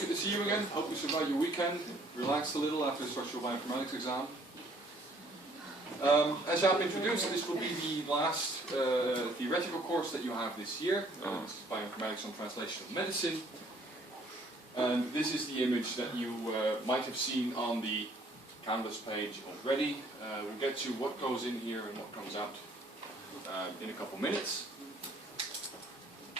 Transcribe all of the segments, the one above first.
good to see you again. Hope you survived your weekend. Relaxed a little after the structural bioinformatics exam. As I've introduced, this will be the last theoretical course that you have this year. This is Bioinformatics on Translational Medicine. And this is the image that you might have seen on the Canvas page already. We'll get to what goes in here and what comes out in a couple minutes.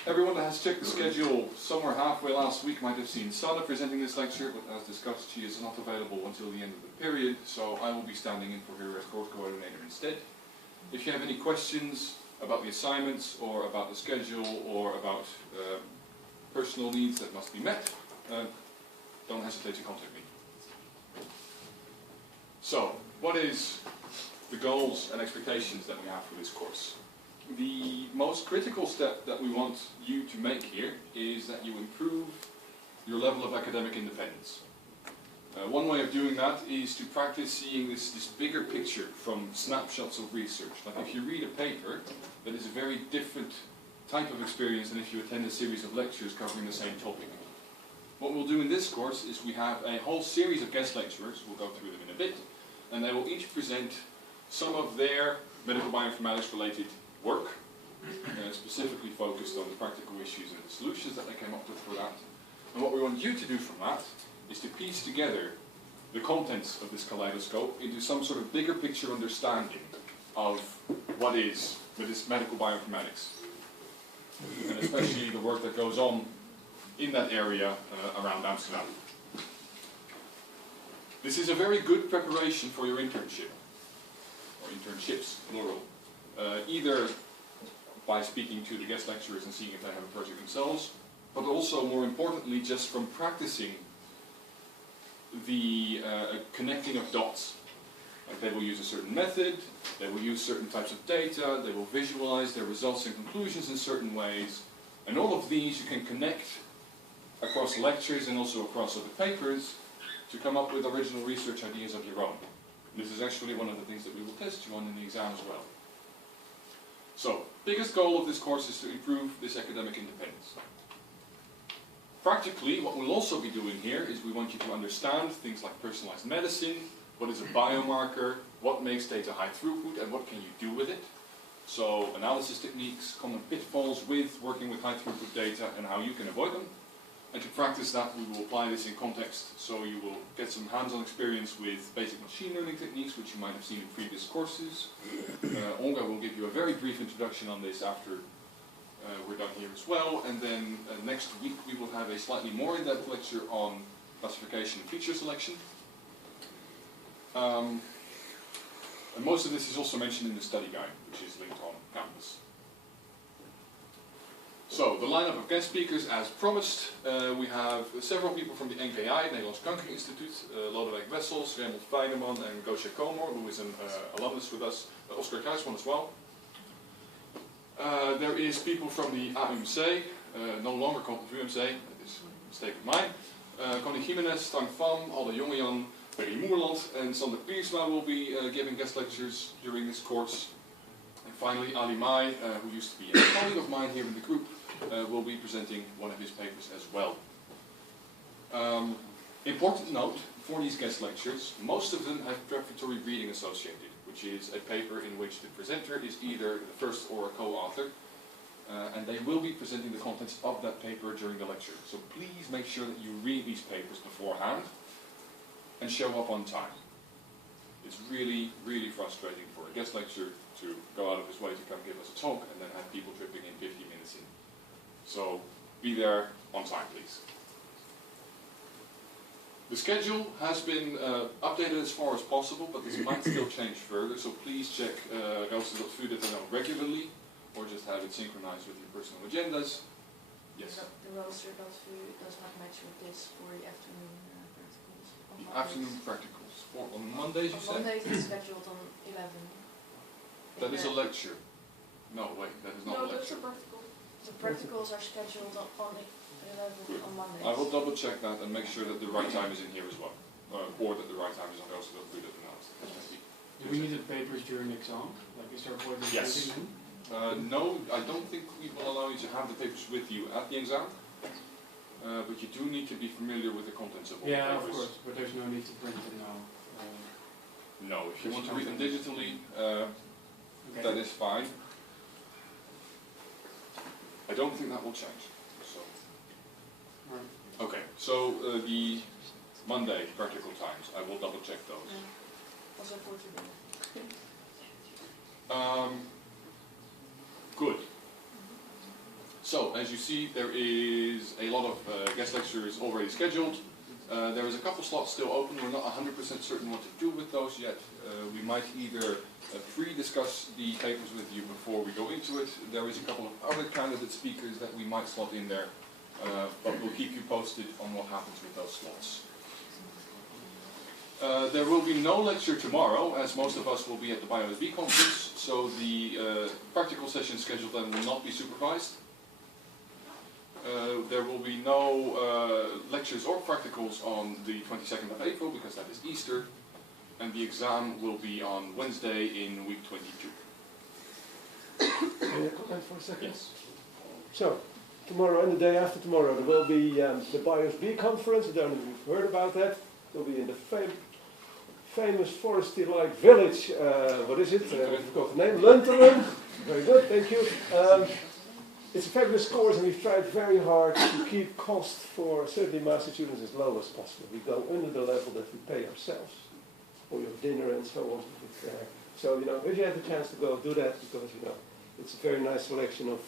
Everyone that has checked the schedule somewhere halfway last week might have seen Sana presenting this lecture, but as discussed, she is not available until the end of the period, so I will be standing in for her as course coordinator instead. If you have any questions about the assignments, or about the schedule, or about personal needs that must be met, don't hesitate to contact me. So, what is the goals and expectations that we have for this course? The most critical step that we want you to make here is that you improve your level of academic independence. One way of doing that is to practice seeing this bigger picture from snapshots of research. Like if you read a paper, that is a very different type of experience than if you attend a series of lectures covering the same topic. What we'll do in this course is we have a whole series of guest lecturers, we'll go through them in a bit, and they will each present some of their medical bioinformatics related work, specifically focused on the practical issues and the solutions that they came up with for that. And what we want you to do from that is to piece together the contents of this kaleidoscope into some sort of bigger picture understanding of what is this medical bioinformatics, and especially the work that goes on in that area around Amsterdam. This is a very good preparation for your internship, or internships, plural. Either by speaking to the guest lecturers and seeing if they have a project themselves, but also more importantly just from practicing the connecting of dots. Like they will use a certain method, they will use certain types of data, they will visualize their results and conclusions in certain ways, and all of these you can connect across lectures and also across other papers to come up with original research ideas of your own. This is actually one of the things that we will test you on in the exam as well. So, biggest goal of this course is to improve this academic independence. Practically, what we'll also be doing here is we want you to understand things like personalized medicine, what is a biomarker, what makes data high throughput, and what can you do with it. So, analysis techniques, common pitfalls with working with high throughput data, and how you can avoid them. And to practice that, we will apply this in context, so you will get some hands-on experience with basic machine learning techniques, which you might have seen in previous courses. Olga will give you a very brief introduction on this after we're done here as well, and then next week we will have a slightly more in-depth lecture on classification and feature selection. And most of this is also mentioned in the study guide, which is linked on campus. So, the lineup of guest speakers, as promised, we have several people from the NKI, Nederlands Kankerinstituut, Lodewijk Wessels, Raymond Feineman, and Gosha Komor, who is an alumnus with us, Oscar Kruisman as well. There is people from the AUMC, no longer called the VUMC, that is a mistake of mine. Connie Jimenez, Tang Pham, Alde Jongejan, Perry Moerland, and Sander Piersma will be giving guest lectures during this course. And finally, Ali Mai, who used to be a colleague of mine here in the group, will be presenting one of his papers as well. Important note for these guest lectures, most of them have prefatory reading associated, which is a paper in which the presenter is either the first or a co-author, and they will be presenting the contents of that paper during the lecture. So please make sure that you read these papers beforehand and show up on time. It's really, really frustrating for a guest lecturer to go out of his way to come give us a talk and then have people tripping in 50 minutes in. So, be there on time, please. The schedule has been updated as far as possible, but this might still change further, so please check rooster.vu.nl regularly, or just have it synchronized with your personal agendas. Yes? The rooster.vu does not match with this for the afternoon practicals. The afternoon practicals. On Mondays, you said? On Mondays it's scheduled on 11. That is a lecture. No, wait, that is not a lecture. No, that's a practical. The practicals are scheduled on 11 on Mondays. I will double check that and make sure that the right time is in here as well. Or that the right time is on rooster.vu.nl. Do we need the papers during the exam? Like, is there a point of yes. No, I don't think we will allow you to have the papers with you at the exam. but you do need to be familiar with the contents of all Yeah, the of papers. course, but there's no need to print them now. No, if you want to read them digitally, Okay. that is fine. I don't think that will change. So. Right. Okay, so the Monday practical times, I will double check those. Also for today. Good. So, as you see, there is a lot of guest lectures already scheduled. There is a couple slots still open. We're not 100% certain what to do with those yet. We might either pre-discuss the papers with you before we go into it. There is a couple of other candidate speakers that we might slot in there, but we'll keep you posted on what happens with those slots. There will be no lecture tomorrow, as most of us will be at the BioSB conference, so the practical session scheduled then will not be supervised. There will be no lectures or practicals on the 22nd of April, because that is Easter, and the exam will be on Wednesday in week 22. May I comment for a second? Yes. So, tomorrow and the day after tomorrow there will be the BioSB conference. I don't know if you've heard about that. It will be in the famous foresty-like village, what is it? I forgot the name, Lunteren. Very good, thank you. It's a fabulous course, and we've tried very hard to keep cost for certainly master students as low as possible. We go under the level that we pay ourselves for your dinner and so on. So, you know, if you have the chance to go, do that, because, you know, it's a very nice selection of,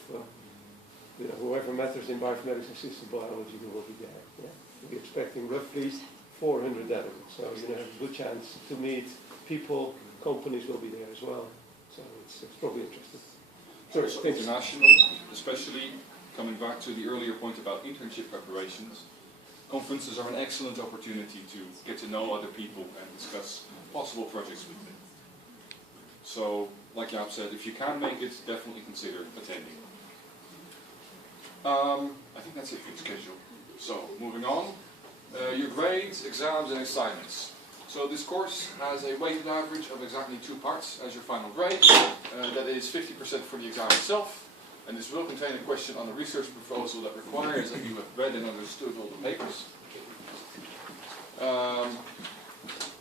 you know, whoever matters in bioinformatics and system biology who will be there. Yeah? We'll be expecting roughly 400 delegates, so you know, have a good chance to meet people. Companies will be there as well, so it's probably interesting. Sorry, Also thanks. international, especially coming back to the earlier point about internship preparations. Conferences are an excellent opportunity to get to know other people and discuss possible projects with them. So, like Jaap said, if you can make it, definitely consider attending. I think that's it for the schedule. So, moving on. Your grades, exams and assignments. So this course has a weighted average of exactly 2 parts as your final grade. That is 50% for the exam itself, and this will contain a question on a research proposal that requires that you have read and understood all the papers.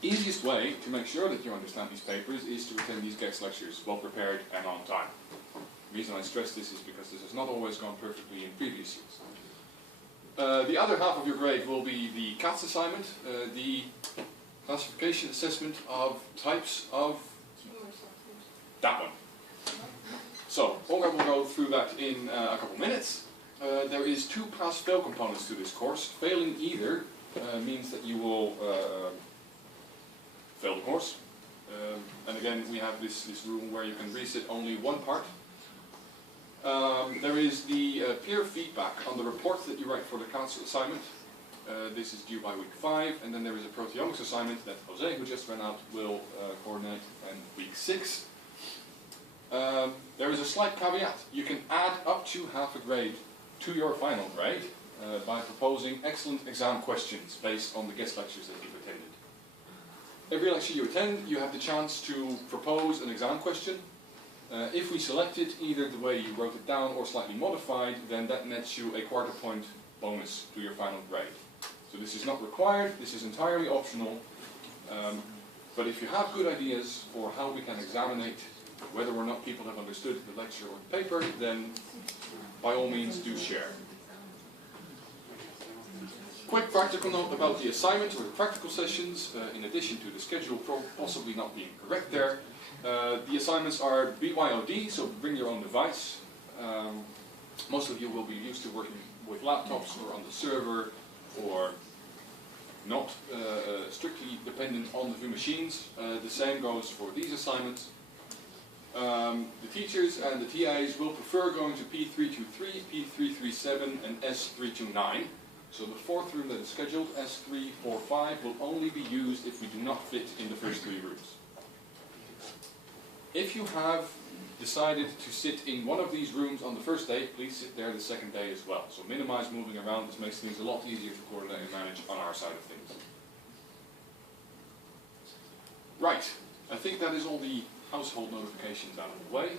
Easiest way to make sure that you understand these papers is to attend these guest lectures well prepared and on time. The reason I stress this is because this has not always gone perfectly in previous years. The other half of your grade will be the CATS assignment, the classification assessment of types of that one. So, Olga will go through that in a couple minutes. There is 2 pass-fail components to this course. Failing either means that you will fail the course. And again, we have this room where you can resit only one part. There is the peer feedback on the report that you write for the CATS assignment. This is due by week 5, and then there is a proteomics assignment that Jose, who just ran out, will coordinate in week 6. There is a slight caveat. You can add up to half a grade to your final grade by proposing excellent exam questions based on the guest lectures that you've attended. Every lecture you attend, you have the chance to propose an exam question. If we select it either the way you wrote it down or slightly modified, then that nets you a quarter point bonus to your final grade. So this is not required, this is entirely optional, but if you have good ideas for how we can examine whether or not people have understood the lecture or the paper, then by all means do share. Quick practical note about the assignment or the practical sessions, in addition to the schedule possibly not being correct there. The assignments are BYOD, so bring your own device. Most of you will be used to working with laptops or on the server, or not strictly dependent on the few machines. The same goes for these assignments. The teachers and the TAs will prefer going to P323, P337 and S329. So the 4th room that is scheduled, S345, will only be used if we do not fit in the first 3 rooms. If you have decided to sit in one of these rooms on the first day, please sit there the second day as well. So minimize moving around. This makes things a lot easier to coordinate and manage on our side of things. Right, I think that is all the household notifications out of the way.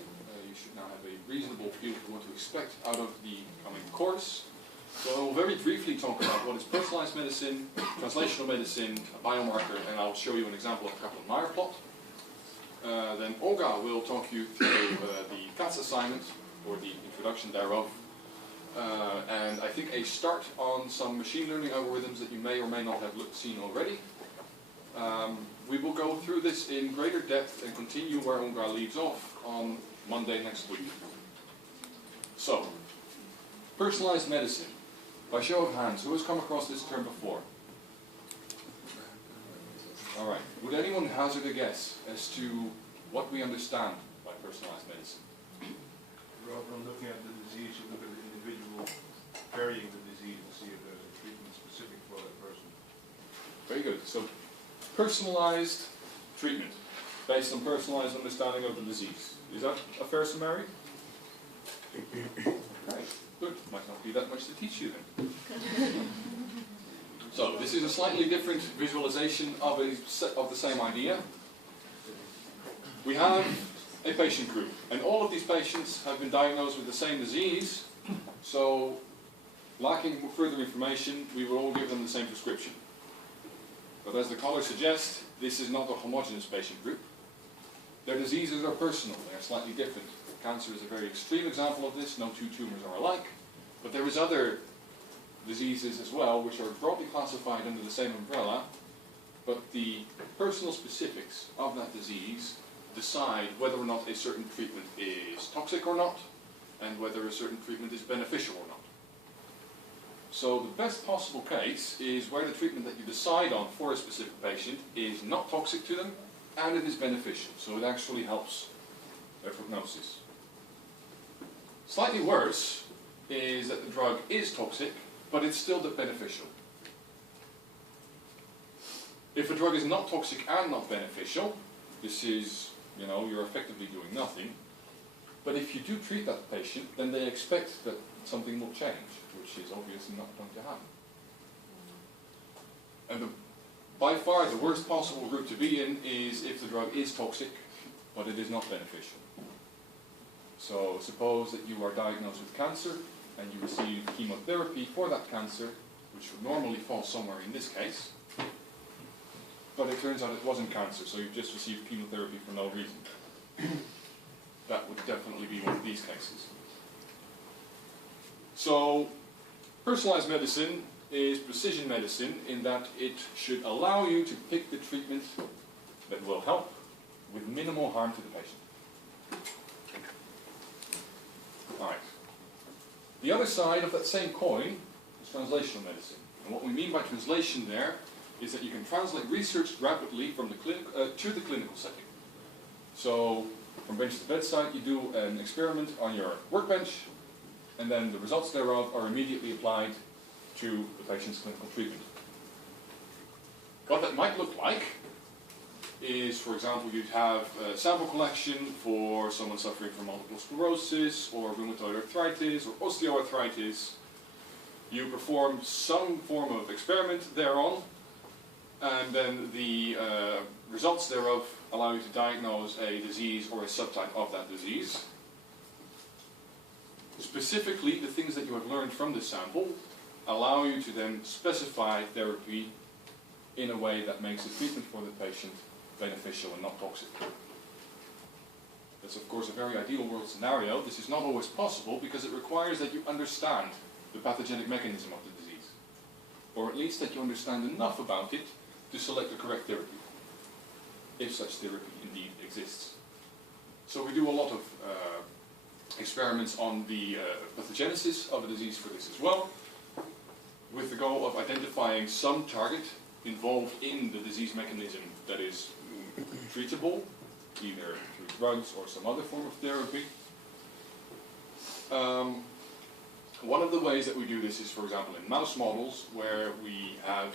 You should now have a reasonable feel for what to expect out of the coming course. So I will very briefly talk about what is personalized medicine, translational medicine, a biomarker, and I'll show you an example of a Kaplan-Meier plot. Then Olga will talk you through the CATS assignment, or the introduction thereof, and I think a start on some machine learning algorithms that you may or may not have seen already. We will go through this in greater depth and continue where Olga leaves off on Monday next week. So, personalized medicine. By show of hands, who has come across this term before? Alright, would anyone hazard a guess as to what we understand by personalized medicine? Rather than looking at the disease, you look at the individual varying the disease and see if there's a treatment specific for that person. Very good. So, personalized treatment based on personalized understanding of the disease. Is that a fair summary? Okay, good. Might not be that much to teach you then. So, this is a slightly different visualization of the same idea. We have a patient group, and all of these patients have been diagnosed with the same disease, so lacking further information, we will all give them the same prescription. But as the color suggests, this is not a homogeneous patient group. Their diseases are personal, they are slightly different. Cancer is a very extreme example of this, no two tumors are alike, but there is other diseases as well which are broadly classified under the same umbrella, but the personal specifics of that disease decide whether or not a certain treatment is toxic or not, and whether a certain treatment is beneficial or not. So the best possible case is where the treatment that you decide on for a specific patient is not toxic to them, and it is beneficial, so it actually helps their prognosis. Slightly worse is that the drug is toxic, but it's still beneficial. If a drug is not toxic and not beneficial, this is, you're effectively doing nothing. But if you do treat that patient, then they expect that something will change, which is obviously not going to happen. And by far the worst possible group to be in is if the drug is toxic, but it is not beneficial. So suppose that you are diagnosed with cancer, and you receive chemotherapy for that cancer, which would normally fall somewhere in this case, but it turns out it wasn't cancer, so you've just received chemotherapy for no reason. That would definitely be one of these cases. So, personalized medicine is precision medicine in that it should allow you to pick the treatment that will help with minimal harm to the patient. Alright. The other side of that same coin is translational medicine. And what we mean by translation there is that you can translate research rapidly from the to the clinical setting. So, from bench to bedside, you do an experiment on your workbench, and then the results thereof are immediately applied to the patient's clinical treatment. What that might look like is, for example, you'd have a sample collection for someone suffering from multiple sclerosis, or rheumatoid arthritis, or osteoarthritis. You perform some form of experiment thereon, and then the results thereof allow you to diagnose a disease or a subtype of that disease. Specifically, the things that you have learned from this sample allow you to then specify therapy in a way that makes the treatment for the patient beneficial and not toxic. That's of course a very ideal world scenario. This is not always possible because it requires that you understand the pathogenic mechanism of the disease, or at least that you understand enough about it to select the correct therapy, if such therapy indeed exists. So we do a lot of experiments on the pathogenesis of a disease for this as well, with the goal of identifying some target involved in the disease mechanism that is treatable, either through drugs or some other form of therapy. One of the ways that we do this is, for example, in mouse models, where we have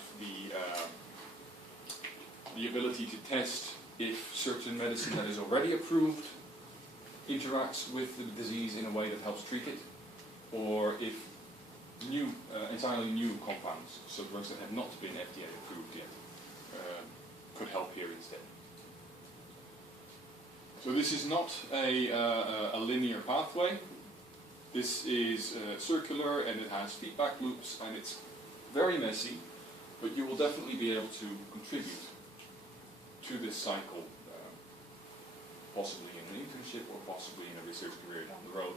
the ability to test if certain medicine that is already approved interacts with the disease in a way that helps treat it, or if entirely new compounds, so drugs that have not been FDA approved yet, could help here instead. So this is not a linear pathway, This is circular and it has feedback loops and it's very messy, but you will definitely be able to contribute to this cycle, possibly in an internship or possibly in a research career down the road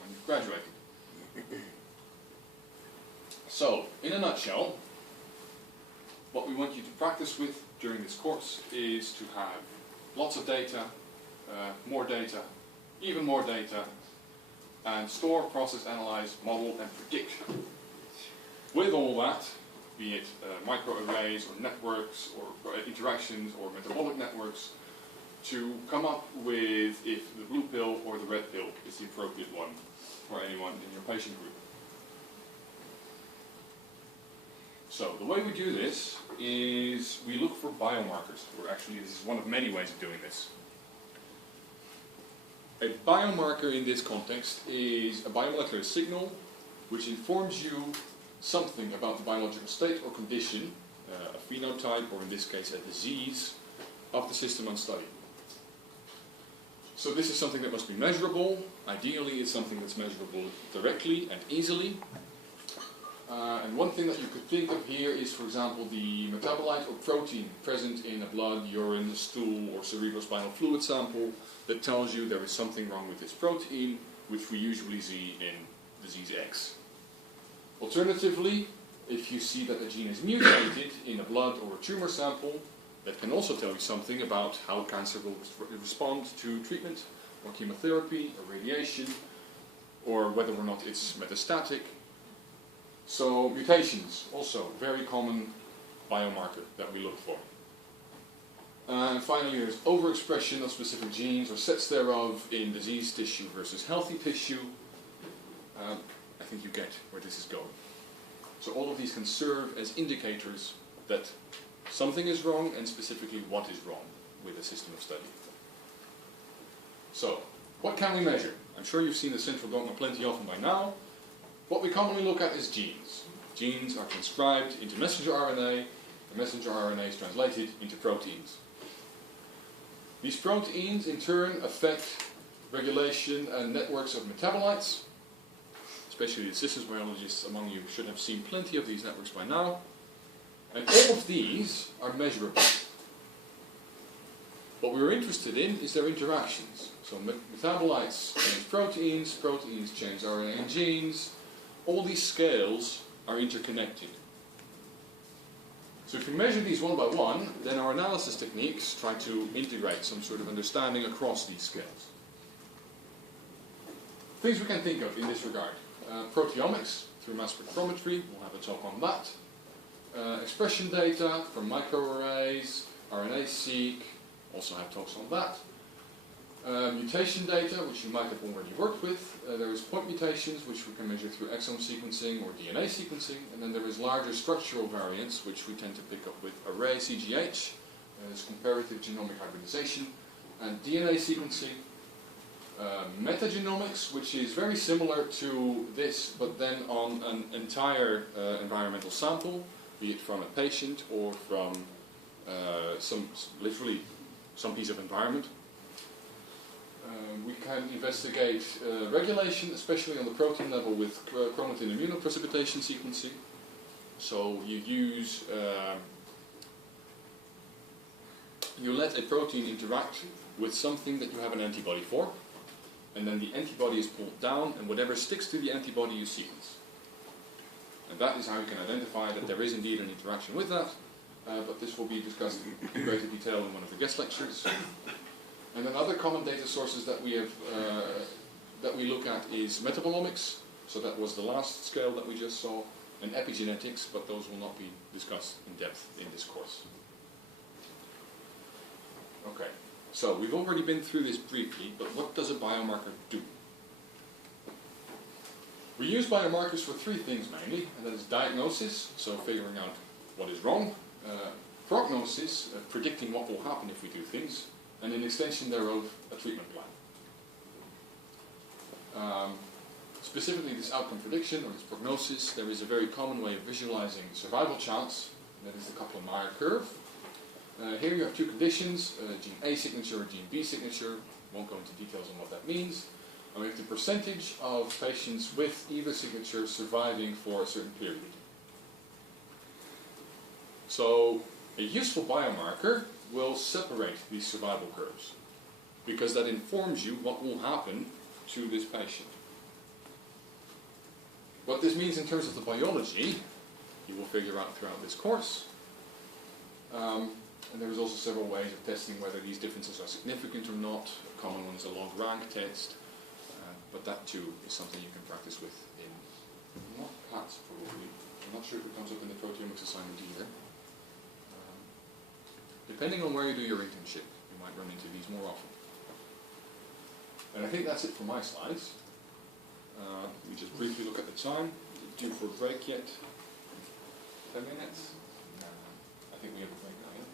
when you've graduated. So, in a nutshell, what we want you to practice with during this course is to have lots of data, more data, even more data, and store, process, analyze, model, and predict. With all that, be it microarrays or networks or interactions or metabolic networks, to come up with if the blue pill or the red pill is the appropriate one for anyone in your patient group. So the way we do this is we look for biomarkers, or actually this is one of many ways of doing this. A biomarker in this context is a biomolecular signal which informs you something about the biological state or condition, a phenotype, or in this case a disease, of the system on study. So this is something that must be measurable. Ideally it's something that's measurable directly and easily. And one thing that you could think of here is, for example, the metabolite or protein present in a blood, urine, stool, or cerebrospinal fluid sample that tells you there is something wrong with this protein, which we usually see in disease X. Alternatively, if you see that a gene is mutated in a blood or a tumor sample, that can also tell you something about how cancer will respond to treatment, or chemotherapy, or radiation, or whether or not it's metastatic. So mutations, also very common biomarker that we look for. And finally, there's overexpression of specific genes or sets thereof in diseased tissue versus healthy tissue. I think you get where this is going. So all of these can serve as indicators that something is wrong, and specifically what is wrong with a system of study. So, what can we measure? I'm sure you've seen the central dogma plenty often by now. What we commonly look at is genes. Genes are transcribed into messenger RNA, the messenger RNA is translated into proteins. These proteins in turn affect regulation and networks of metabolites. Especially the systems biologists among you should have seen plenty of these networks by now. And all of these are measurable. What we're interested in is their interactions. So metabolites change proteins, proteins change RNA and genes. All these scales are interconnected. So if we measure these one by one, then our analysis techniques try to integrate some sort of understanding across these scales. Things we can think of in this regard. Proteomics through mass spectrometry, we'll have a talk on that. Expression data from microarrays, RNA-seq, also have talks on that. Mutation data, which you might have already worked with. There is point mutations, which we can measure through exome sequencing or DNA sequencing. And then there is larger structural variants, which we tend to pick up with array CGH. There's comparative genomic hybridization. And DNA sequencing. Metagenomics, which is very similar to this, but then on an entire environmental sample, be it from a patient or from literally some piece of environment. We can investigate regulation, especially on the protein level, with chromatin immunoprecipitation sequencing. So you use, you let a protein interact with something that you have an antibody for, and then the antibody is pulled down, and whatever sticks to the antibody you sequence. And that is how you can identify that there is indeed an interaction with that, but this will be discussed in greater detail in one of the guest lectures. And then other common data sources that we have, that we look at is metabolomics. So that was the last scale that we just saw, and epigenetics, but those will not be discussed in depth in this course. Okay, so we've already been through this briefly, but what does a biomarker do? We use biomarkers for three things mainly, and that is diagnosis, so figuring out what is wrong, prognosis, predicting what will happen if we do things, and an extension thereof, a treatment plan. Specifically this outcome prediction or this prognosis, there is a very common way of visualizing survival chance, that is the Kaplan-Meier curve. Here you have two conditions, gene A signature, gene B signature, won't go into details on what that means. And we have the percentage of patients with EVA signature surviving for a certain period. So a useful biomarker will separate these survival curves, because that informs you what will happen to this patient. What this means in terms of the biology, you will figure out throughout this course. And there's also several ways of testing whether these differences are significant or not. A common one is a log rank test, but that too is something you can practice with in not PATS probably. I'm not sure if it comes up in the proteomics assignment either. Depending on where you do your internship, you might run into these more often. And I think that's it for my slides. We just briefly look at the time. Is it due for a break yet? 10 minutes? I think we have a break now, yeah?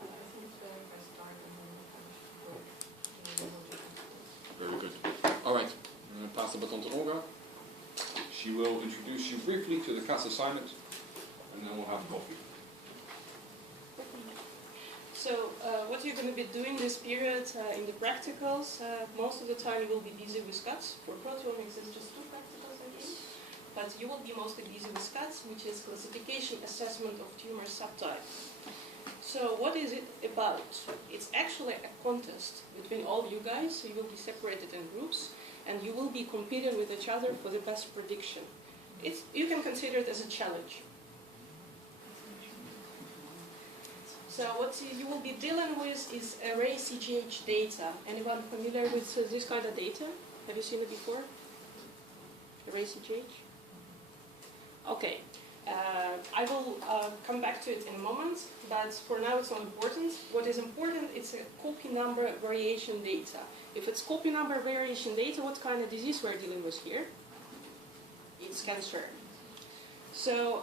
I think it's better if I start and then we finish the work. Very good. All right, I'm going to pass the baton to Olga. She will introduce you briefly to the CAS assignment, and then we'll have coffee. So what you're going to be doing this period in the practicals, most of the time you will be busy with CATS. For proteomics it's just 2 practicals I think. But you will be mostly busy with CATS, which is classification assessment of tumor subtypes. So what is it about? It's actually a contest between all you guys, so you will be separated in groups, and you will be competing with each other for the best prediction. You can consider it as a challenge. So what you will be dealing with is array CGH data. Anyone familiar with this kind of data? Have you seen it before? Array CGH? Okay. I will come back to it in a moment, but for now it's not important. What is important is a copy number variation data. If it's copy number variation data, what kind of disease we're dealing with here? It's cancer. So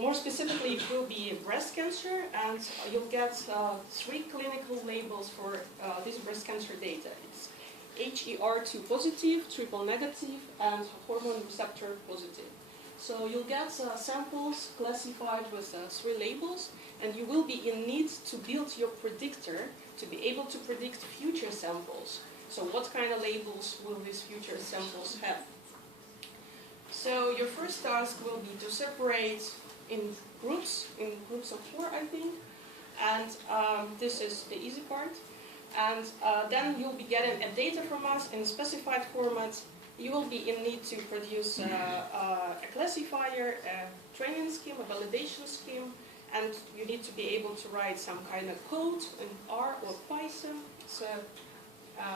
more specifically, it will be breast cancer, and you'll get 3 clinical labels for this breast cancer data. It's HER2 positive, triple negative, and hormone receptor positive. So you'll get samples classified with 3 labels, and you will be in need to build your predictor to be able to predict future samples. So what kind of labels will these future samples have? So your first task will be to separate in groups of 4 I think, and this is the easy part. And then you'll be getting a data from us in a specified format. You will be in need to produce a classifier, a training scheme, a validation scheme, and you need to be able to write some kind of code in R or Python. So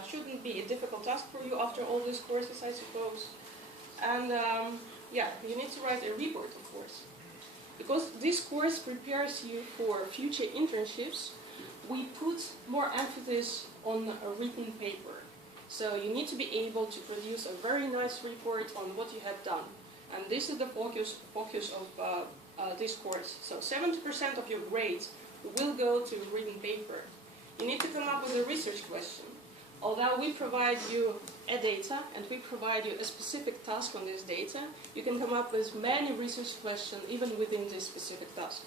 shouldn't be a difficult task for you after all these courses, I suppose. And yeah, you need to write a report, of course. Because this course prepares you for future internships, we put more emphasis on a written paper. So you need to be able to produce a very nice report on what you have done. And this is the focus of this course. So 70% of your grades will go to written paper. You need to come up with a research question. Although we provide you a data and we provide you a specific task on this data, you can come up with many research questions even within this specific task.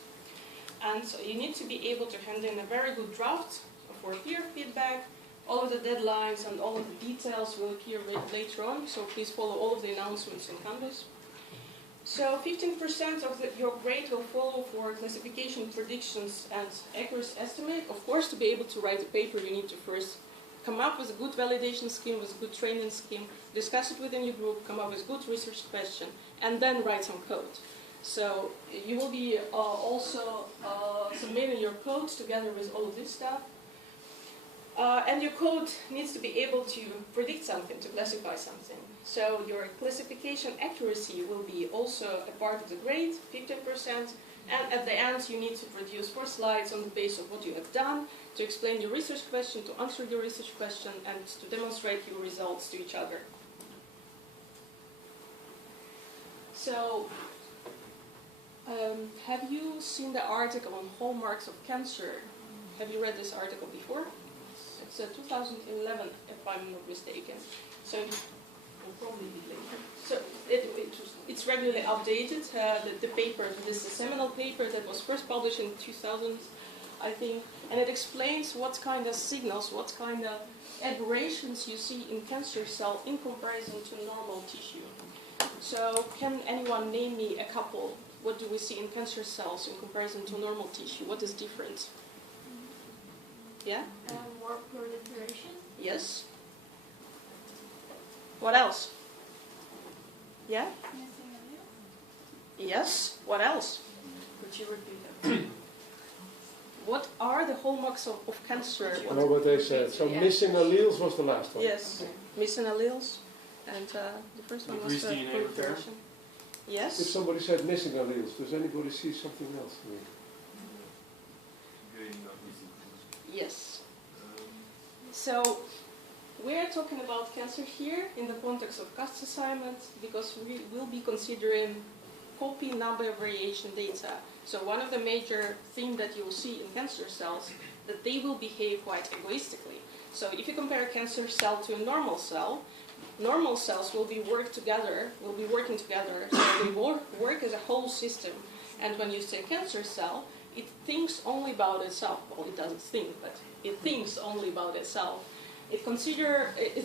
And so you need to be able to hand in a very good draft for peer feedback. All of the deadlines and all of the details will appear later on, so please follow all of the announcements in Canvas. So 15% of your grade will follow for classification, predictions, and accuracy estimate. Of course, to be able to write a paper, you need to first come up with a good validation scheme, with a good training scheme, discuss it within your group, come up with a good research question, and then write some code. So you will be also submitting your code together with all of this stuff. And your code needs to be able to predict something, to classify something. So your classification accuracy will be also a part of the grade, 15%. And at the end, you need to produce 4 slides on the basis of what you have done, to explain your research question, to answer your research question, and to demonstrate your results to each other. So, have you seen the article on hallmarks of cancer? Have you read this article before? It's 2011, if I'm not mistaken. So, probably later. So it's regularly updated. The paper, this is a seminal paper that was first published in 2000. I think, and it explains what kind of signals, what kind of aberrations you see in cancer cell in comparison to normal tissue. So can anyone name me a couple? What do we see in cancer cells in comparison to normal tissue? What is different? Yeah? More proliferation. Yes? What else? Yeah? Missing allele. Yes? What else? Could you repeat that? What are the hallmarks of cancer? I know what they said. So missing alleles was the last one. Yes, missing alleles. And the first one was Decreased DNA repair. proliferation. If Yes? somebody said missing alleles, does anybody see something else? Gain of missing. Yes. Um, So we're talking about cancer here in the context of CAST assignment because we will be considering copy number variation data. So one of the major things that you'll see in cancer cells, that they will behave quite egoistically. So if you compare a cancer cell to a normal cells will be working together, so they work as a whole system. And when you say cancer cell, it thinks only about itself. Well, it doesn't think, but it thinks only about itself. It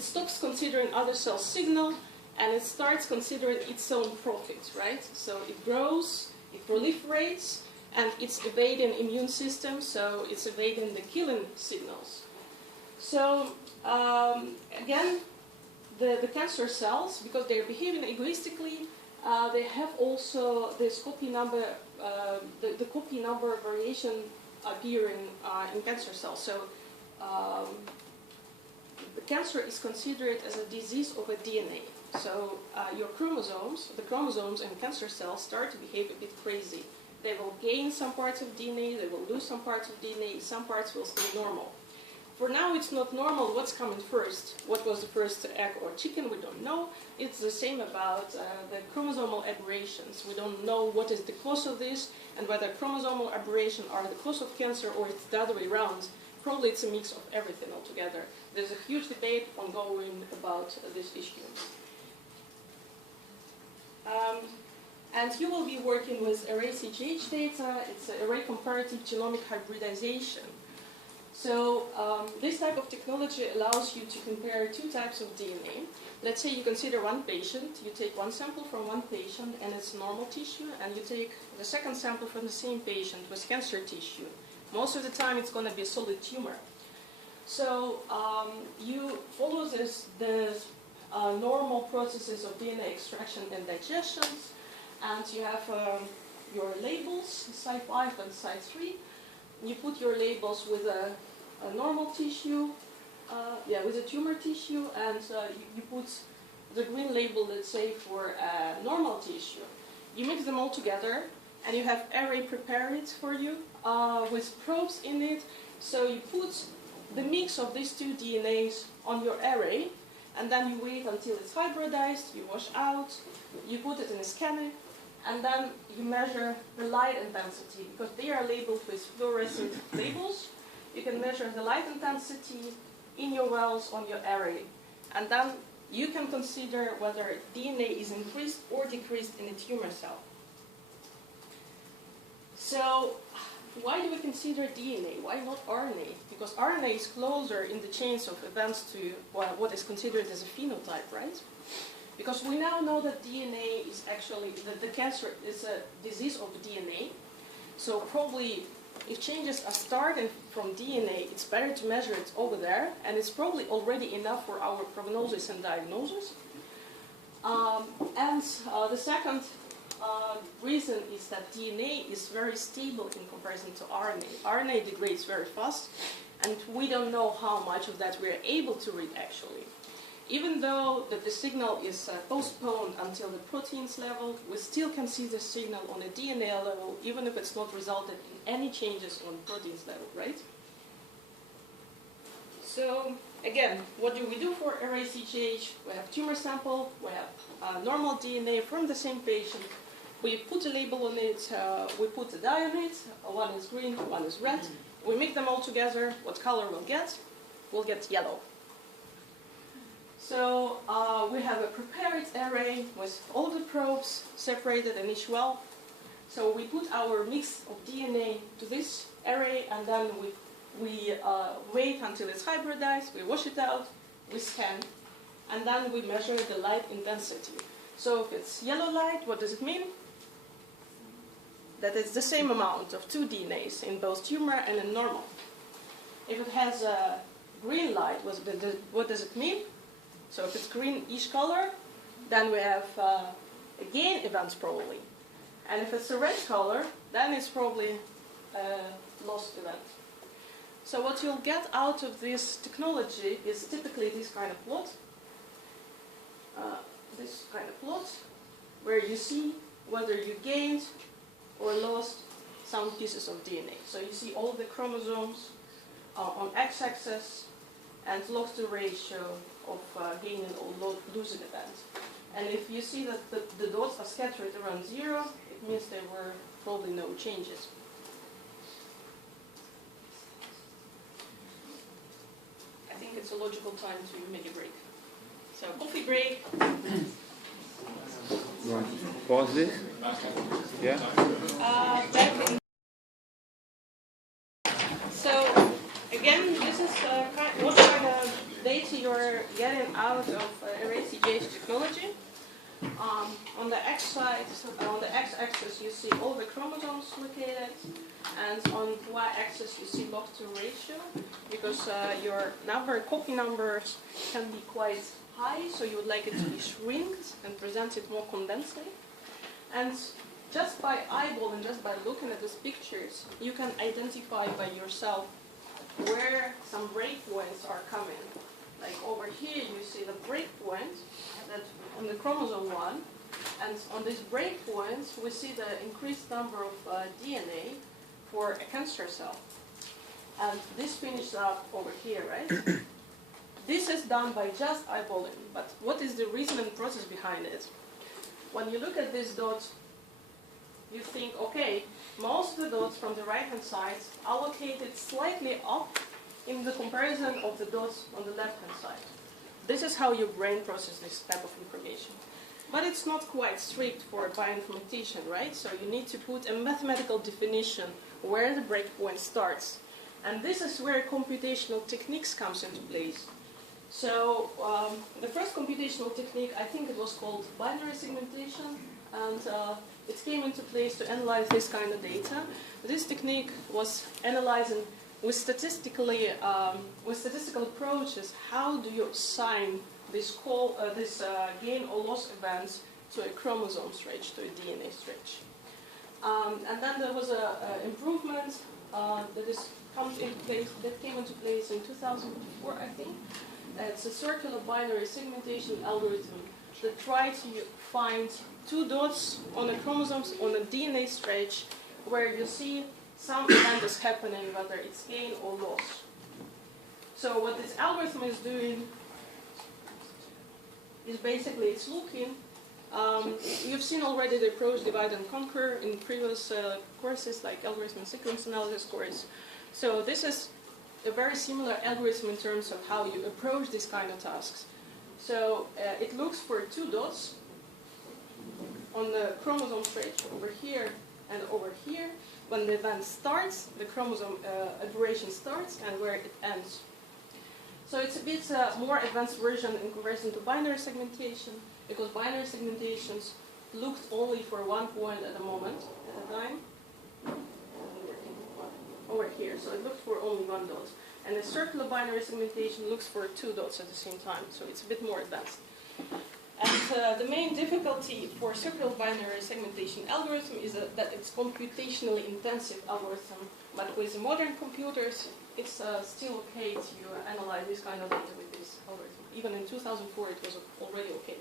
stops considering other cells' signal, and it starts considering its own profit, right? So it grows, it proliferates, and it's evading immune system, so it's evading the killing signals. So again, the cancer cells, because they're behaving egoistically, they have also this copy number, the copy number variation appearing in cancer cells. So the cancer is considered as a disease of a DNA. So your the chromosomes in cancer cells start to behave a bit crazy. They will gain some parts of DNA, they will lose some parts of DNA, some parts will stay normal. For now, it's not normal what's coming first. What was the first, egg or chicken? We don't know. It's the same about the chromosomal aberrations. We don't know what is the cause of this and whether chromosomal aberration are the cause of cancer or it's the other way around. Probably it's a mix of everything altogether. There's a huge debate ongoing about this issue. And you will be working with array CGH data. It's an array comparative genomic hybridization. So this type of technology allows you to compare two types of DNA. Let's say you consider one patient, you take one sample from one patient and it's normal tissue, and you take the second sample from the same patient with cancer tissue. Most of the time it's going to be a solid tumor. So you follow the normal processes of DNA extraction and digestion, and you have your labels, site 5 and site 3. You put your labels with a normal tissue, with a tumor tissue, and you put the green label, let's say, for normal tissue. You mix them all together, and you have array prepared for you with probes in it. So you put the mix of these two DNAs on your array, and then you wait until it's hybridized, you wash out, you put it in a scanner, and then you measure the light intensity, because they are labeled with fluorescent labels. You can measure the light intensity in your wells on your array. And then you can consider whether DNA is increased or decreased in a tumor cell. So why do we consider DNA? Why not RNA? Because RNA is closer in the chains of events to what is considered as a phenotype, right? Because we now know that DNA is actually, that the cancer is a disease of DNA. So probably if changes are starting from DNA, it's better to measure it over there, and it's probably already enough for our prognosis and diagnosis. The second reason is that DNA is very stable in comparison to RNA. RNA degrades very fast, and we don't know how much of that we're able to read actually. Even though that the signal is postponed until the proteins level, we still can see the signal on a DNA level, even if it's not resulted in any changes on proteins level, right? So again, what do we do for array CGH? We have tumor sample, we have normal DNA from the same patient. We put a label on it, we put a dye on it, one is green, one is red. We mix them all together, what color we'll get? We'll get yellow. So we have a prepared array with all the probes separated in each well. So we put our mix of DNA to this array, and then we wait until it's hybridized, we wash it out, we scan, and then we measure the light intensity. So if it's yellow light, what does it mean? That it's the same amount of 2 DNAs in both tumor and in normal. If it has a green light, what does it mean? So if it's green each color, then we have gain events probably. And if it's a red color, then it's probably a lost event. So what you'll get out of this technology is typically this kind of plot. Where you see whether you gained or lost some pieces of DNA. So you see all the chromosomes on x-axis and log-to ratio of gaining or losing events. And if you see that the dots are scattered around 0, it means there were probably no changes. I think it's a logical time to make a break. So coffee break. You want to pause this? Yeah? Back in. So again, this is what kind of data you're getting out of array CGH technology. On the X side, on the x-axis, you see all the chromosomes located, and on the y-axis you see log-to ratio, because your copy numbers can be quite high, so you would like it to be shrinked and presented more condensely. And just by eyeballing, just by looking at these pictures, you can identify by yourself where some breakpoints are coming. Like over here, you see the breakpoint that on the chromosome 1, and on these breakpoints, we see the increased number of DNA for a cancer cell. And this finishes up over here, right? This is done by just eyeballing, but what is the reasoning process behind it? When you look at these dots, you think, okay, most of the dots from the right-hand side are located slightly up in the comparison of the dots on the left-hand side. This is how your brain processes this type of information. But it's not quite strict for a bioinformatician, right? So you need to put a mathematical definition where the breakpoint starts. And this is where computational techniques comes into place. So the first computational technique, I think it was called binary segmentation, and it came into place to analyze this kind of data. This technique was analyzing with statistical approaches, how do you assign this gain or loss events to a chromosome stretch, to a DNA stretch. And then there was an improvement that came into place in 2004, I think. It's a circular binary segmentation algorithm that tries to find 2 dots on the chromosomes on a DNA stretch where you see some event is happening, whether it's gain or loss. So what this algorithm is doing is basically it's looking. You've seen already the approach divide and conquer in previous courses like algorithm and sequence analysis course. So this is a very similar algorithm in terms of how you approach these kind of tasks. So it looks for 2 dots on the chromosome stretch over here and over here. When the event starts, the chromosome aberration starts, and where it ends. So it's a bit more advanced version in comparison to binary segmentation, because binary segmentations looked only for 1 point at a moment, at a time. Over here, so it looked for only 1 dot. And the circular binary segmentation looks for 2 dots at the same time, so it's a bit more advanced. And the main difficulty for circular binary segmentation algorithm is that it's computationally intensive algorithm. But with modern computers, it's still okay to analyze this kind of data with this algorithm. Even in 2004, it was already okay.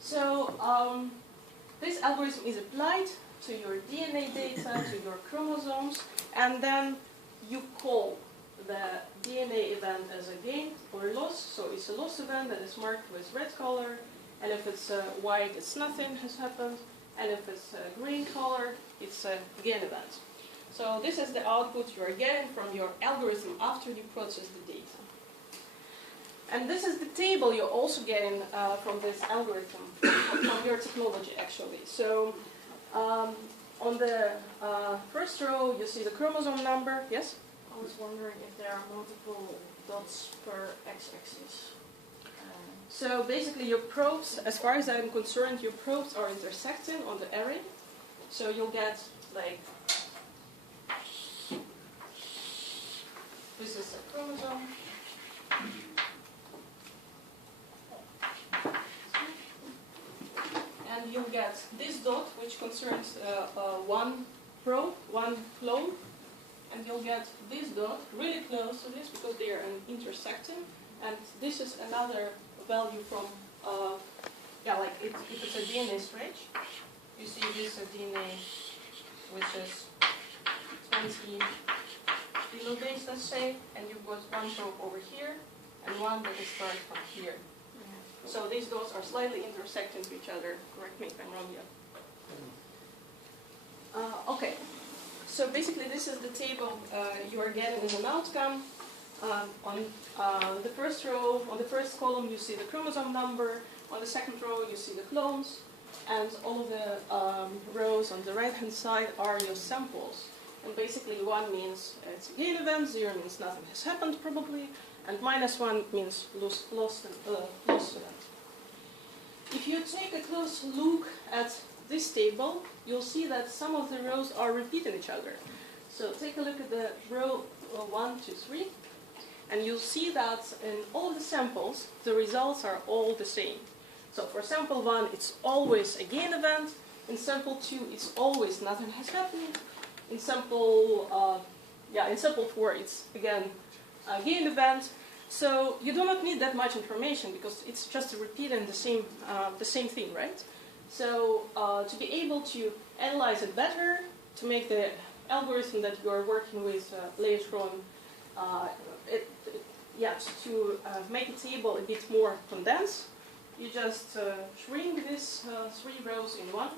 So this algorithm is applied to your DNA data, to your chromosomes, and then you call the DNA event as a gain or a loss. So it's a loss event that is marked with red color, and if it's white, it's nothing has happened, and if it's a green color, it's a gain event. So this is the output you are getting from your algorithm after you process the data. And this is the table you're also getting from this algorithm, from your technology actually. So On the first row, you see the chromosome number. Yes? I was wondering if there are multiple dots per x-axis. So basically your probes, as far as I'm concerned, your probes are intersecting on the array. So you'll get like, this is a chromosome. And you'll get this dot, which concerns one probe, one clone. And you'll get this dot really close to this because they are intersecting. And this is another value from, like if it's a DNA stretch, you see this DNA which is 20 kilobase, let's say, and you've got one probe over here and one that is starting from here. So these dots are slightly intersecting to each other. Correct me if I'm wrong yet. Okay, so basically this is the table you are getting as an outcome. On the first row, on the first column, you see the chromosome number. On the second row, you see the clones. And all of the rows on the right-hand side are your samples. And basically, 1 means it's a gain event, 0 means nothing has happened, probably, and -1 means lost event. If you take a close look at this table, you'll see that some of the rows are repeating each other. So take a look at the row 1, 2, 3. And you'll see that in all the samples, the results are all the same. So for sample 1, it's always a gain event. In sample 2, it's always nothing has happened. In sample, in sample 4, it's again a gain event. So you do not need that much information because it's just repeating the same thing, right? So to be able to analyze it better, to make the algorithm that you are working with later on, to make a table a bit more condensed, you just shrink these 3 rows in one.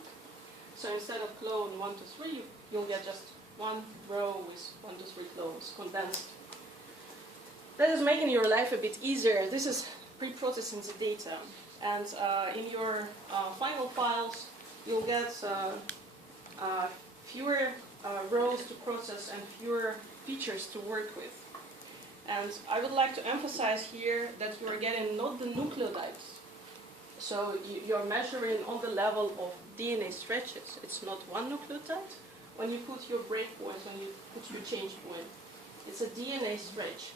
So instead of clone 1 to 3, you'll get just one row with 1 to 3 clones condensed. That is making your life a bit easier. This is pre-processing the data. And in your final files, you'll get fewer rows to process and fewer features to work with. And I would like to emphasize here that you are getting not the nucleotides. So you're measuring on the level of DNA stretches. It's not one nucleotide. When you put your breakpoint, when you put your change point, it's a DNA stretch.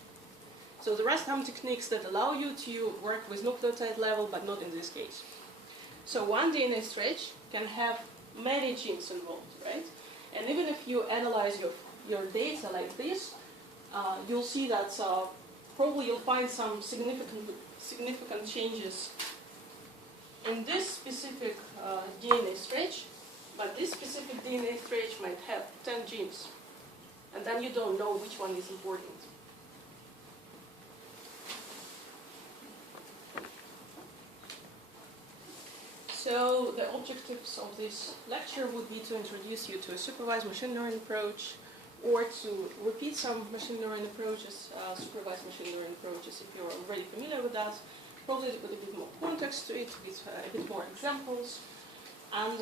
So there are some techniques that allow you to work with nucleotide level, but not in this case. So one DNA stretch can have many genes involved, right? And even if you analyze your data like this, you'll see that probably you'll find some significant changes in this specific DNA stretch, but this specific DNA stretch might have 10 genes, and then you don't know which one is important. So the objectives of this lecture would be to introduce you to a supervised machine learning approach, or to repeat some machine learning approaches, supervised machine learning approaches, if you're already familiar with that, probably with a bit more context to it, with a bit more examples, and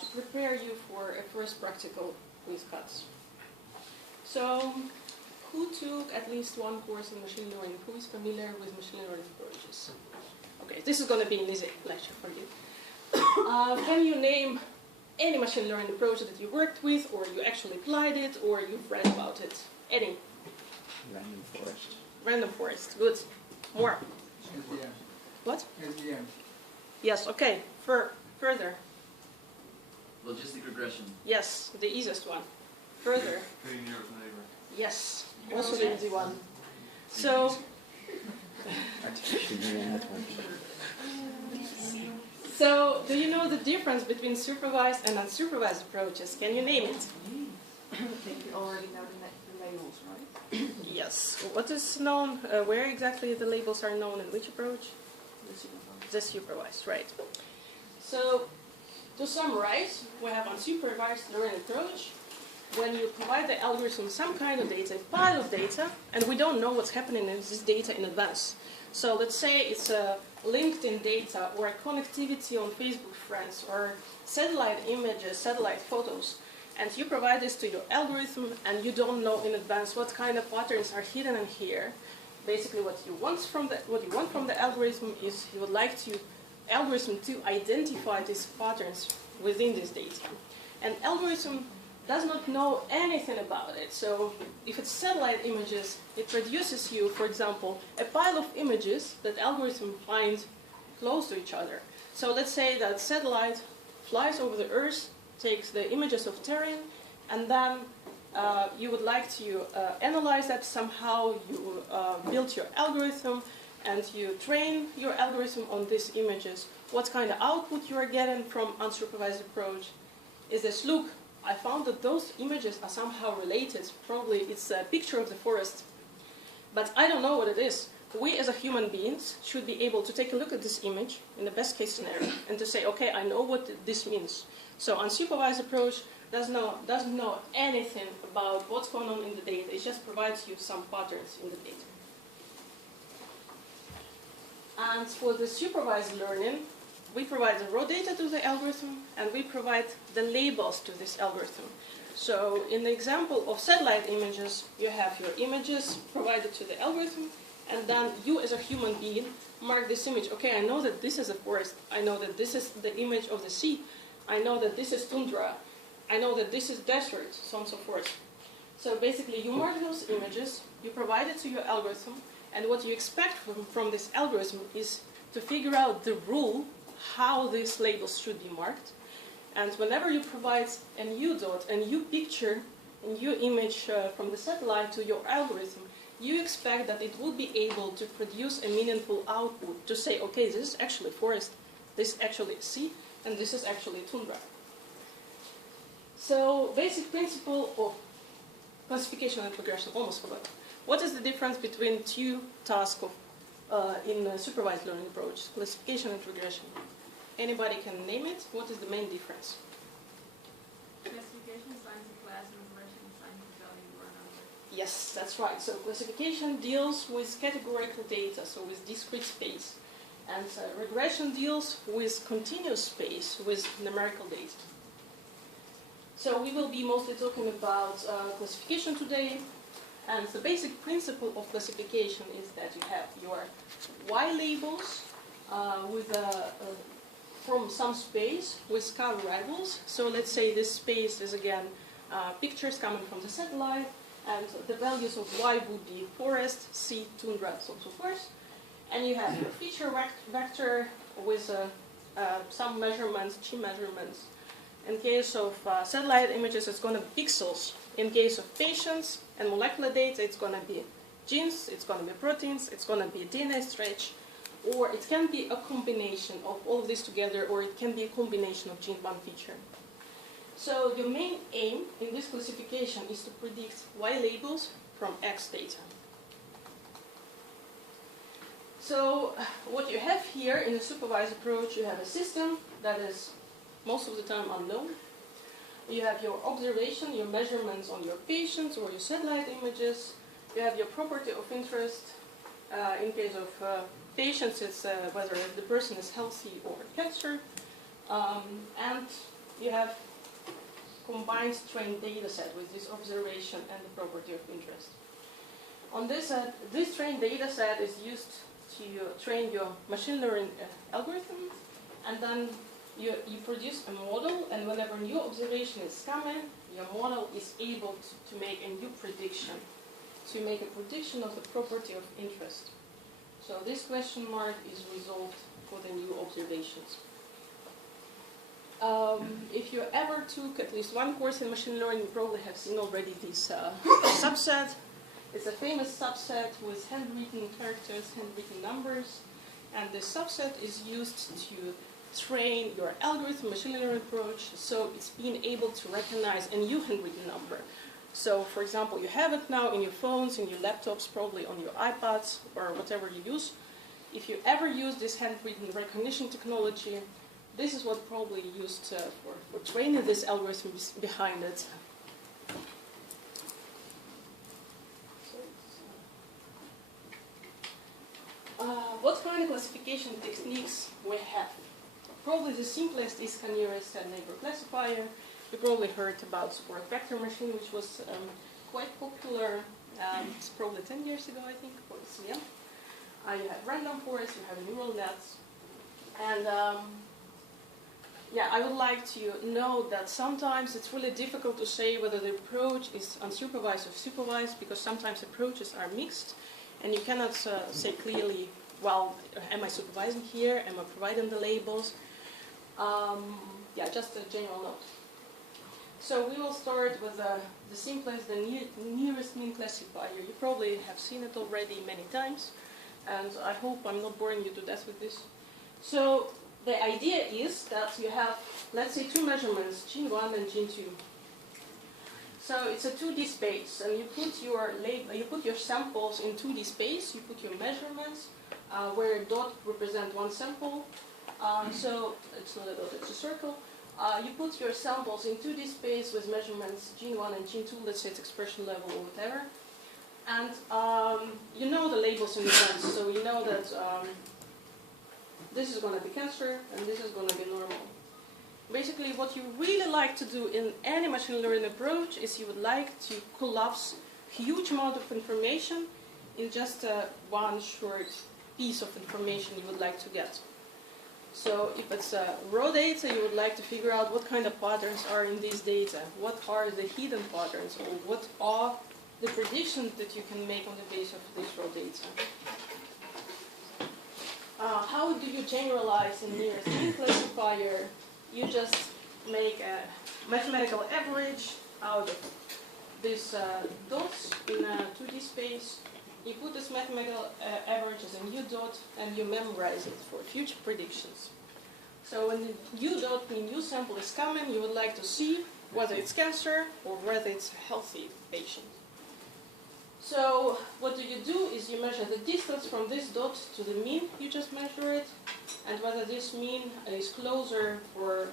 to prepare you for a first practical with cuts. So, who took at least one course in machine learning? Who is familiar with machine learning approaches? Okay, this is going to be an easy lecture for you. Can you name any machine learning approach that you worked with, or you actually applied it, or you've read about it? Any? Random forest. Random forest, good. More? SVM. What? SVM. Yes, okay. Further? Logistic regression. Yes, the easiest one. Further? Very nearest neighbor. Yes, also the easy one. So, Artificial neural network. so do you know the difference between supervised and unsupervised approaches? Can you name it? I think you already know the labels, right? Yes. What is known? Where exactly the labels are known in which approach? The supervised, right. So, to summarize, we have unsupervised learning approach. when you provide the algorithm some kind of data, a pile of data, and we don't know what's happening in this data in advance. So let's say it's a LinkedIn data or a connectivity on Facebook friends or satellite images, satellite photos, and you provide this to your algorithm and you don't know in advance what kind of patterns are hidden in here. Basically what you want from the algorithm is you would like to algorithm to identify these patterns within this data. And algorithm does not know anything about it. So if it's satellite images, it produces you, for example, a pile of images that algorithm finds close to each other. So let's say that satellite flies over the Earth, takes the images of terrain, and then you would like to analyze that somehow. You build your algorithm and you train your algorithm on these images. What kind of output you are getting from unsupervised approach is this: look, I found that those images are somehow related. Probably it's a picture of the forest, but I don't know what it is. We as a human beings should be able to take a look at this image in the best case scenario and to say, okay, I know what this means. So unsupervised approach doesn't know anything about what's going on in the data. It just provides you some patterns in the data. And for the supervised learning, we provide the raw data to the algorithm, and we provide the labels to this algorithm. So in the example of satellite images, you have your images provided to the algorithm, and then you as a human being mark this image. Okay, I know that this is a forest. I know that this is the image of the sea. I know that this is tundra. I know that this is desert, so on and so forth. So basically, you mark those images, you provide it to your algorithm, and what you expect from this algorithm is to figure out the rule how these labels should be marked. And whenever you provide a new dot, a new picture, a new image from the satellite to your algorithm, you expect that it will be able to produce a meaningful output to say, okay, this is actually forest, this is actually sea, and this is actually tundra. So basic principle of classification and regression, almost forgot. What is the difference between two tasks in a supervised learning approach, classification and regression? Anybody can name it? What is the main difference? Classification assigns a class and regression assigns a value or a number. Yes, that's right. So classification deals with categorical data, so with discrete space. And regression deals with continuous space, with numerical data. So we will be mostly talking about classification today. And the basic principle of classification is that you have your Y labels from some space with scalar variables. So let's say this space is again pictures coming from the satellite, and the values of Y would be forest, sea, tundra, so on and so forth. And you have your feature vector with some measurements, chi measurements. In case of satellite images, it's going to be pixels. In case of patients and molecular data, it's going to be genes, it's going to be proteins, it's going to be a DNA stretch, or it can be a combination of all of this together, or it can be a combination of gene one feature. So your main aim in this classification is to predict Y labels from X data. So what you have here in a supervised approach, you have a system that is most of the time unknown. You have your observation, your measurements on your patients or your satellite images. You have your property of interest. In case of patients, it's whether the person is healthy or cancer. And you have combined trained data set with this observation and the property of interest. On this trained data set is used to train your machine learning algorithm, and then you produce a model, and whenever new observation is coming, your model is able to make a new prediction, to make a prediction of the property of interest. So this question mark is resolved for the new observations. If you ever took at least one course in machine learning, you probably have seen already this subset. It's a famous subset with handwritten characters, handwritten numbers, and this subset is used to train your algorithm, machine learning approach, so it's being able to recognize a new handwritten number. So, for example, you have it now in your phones, in your laptops, probably on your iPads, or whatever you use. If you ever use this handwritten recognition technology, this is what probably used for training this algorithm behind it. classification techniques we have. Probably the simplest is nearest neighbor classifier. You probably heard about support vector machine, which was quite popular. It's probably 10 years ago, I think, for SVM. You have random forests, you have neural nets. And yeah, I would like to note that sometimes it's really difficult to say whether the approach is unsupervised or supervised, because sometimes approaches are mixed, and you cannot say clearly, well, am I supervising here? Am I providing the labels? Yeah, just a general note. So we will start with the simplest, the nearest mean classifier. You probably have seen it already many times, and I hope I'm not boring you to death with this. So the idea is that you have, let's say, two measurements, gene 1 and gene 2. So it's a 2D space, and you put your samples in 2D space. You put your measurements where a dot represents one sample. So it's not a dot, it's a circle. You put your samples in 2D space with measurements gene 1 and gene 2, let's say it's expression level or whatever. And you know the labels in advance, so you know that this is going to be cancer and this is going to be normal. Basically, what you really like to do in any machine learning approach is you would like to collapse huge amount of information in just one short piece of information you would like to get. So if it's raw data, you would like to figure out what kind of patterns are in these data, what are the hidden patterns, or what are the predictions that you can make on the basis of this raw data. How do you generalize in nearest mean classifier? You just make a mathematical average out of these dots in a 2D space. You put this mathematical average as a new dot, and you memorize it for future predictions. So when the new dot, the new sample is coming, you would like to see whether it's cancer or whether it's a healthy patient. So what do is you measure the distance from this dot to the mean, you just measure it, and whether this mean is closer for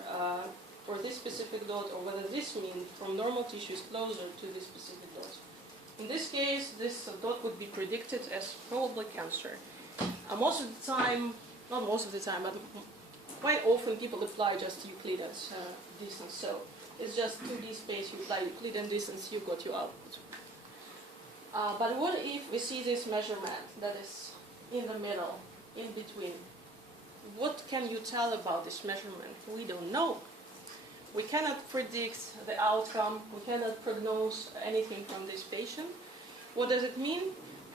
this specific dot, or whether this mean from normal tissue is closer to this specific dot. In this case, this dot would be predicted as probably cancer. Most of the time, not most of the time, but quite often people apply just Euclidean distance. So it's just 2D space, you apply Euclidean distance, you got your output. But what if we see this measurement that is in the middle, in between? What can you tell about this measurement? We don't know. We cannot predict the outcome. We cannot prognose anything from this patient. What does it mean?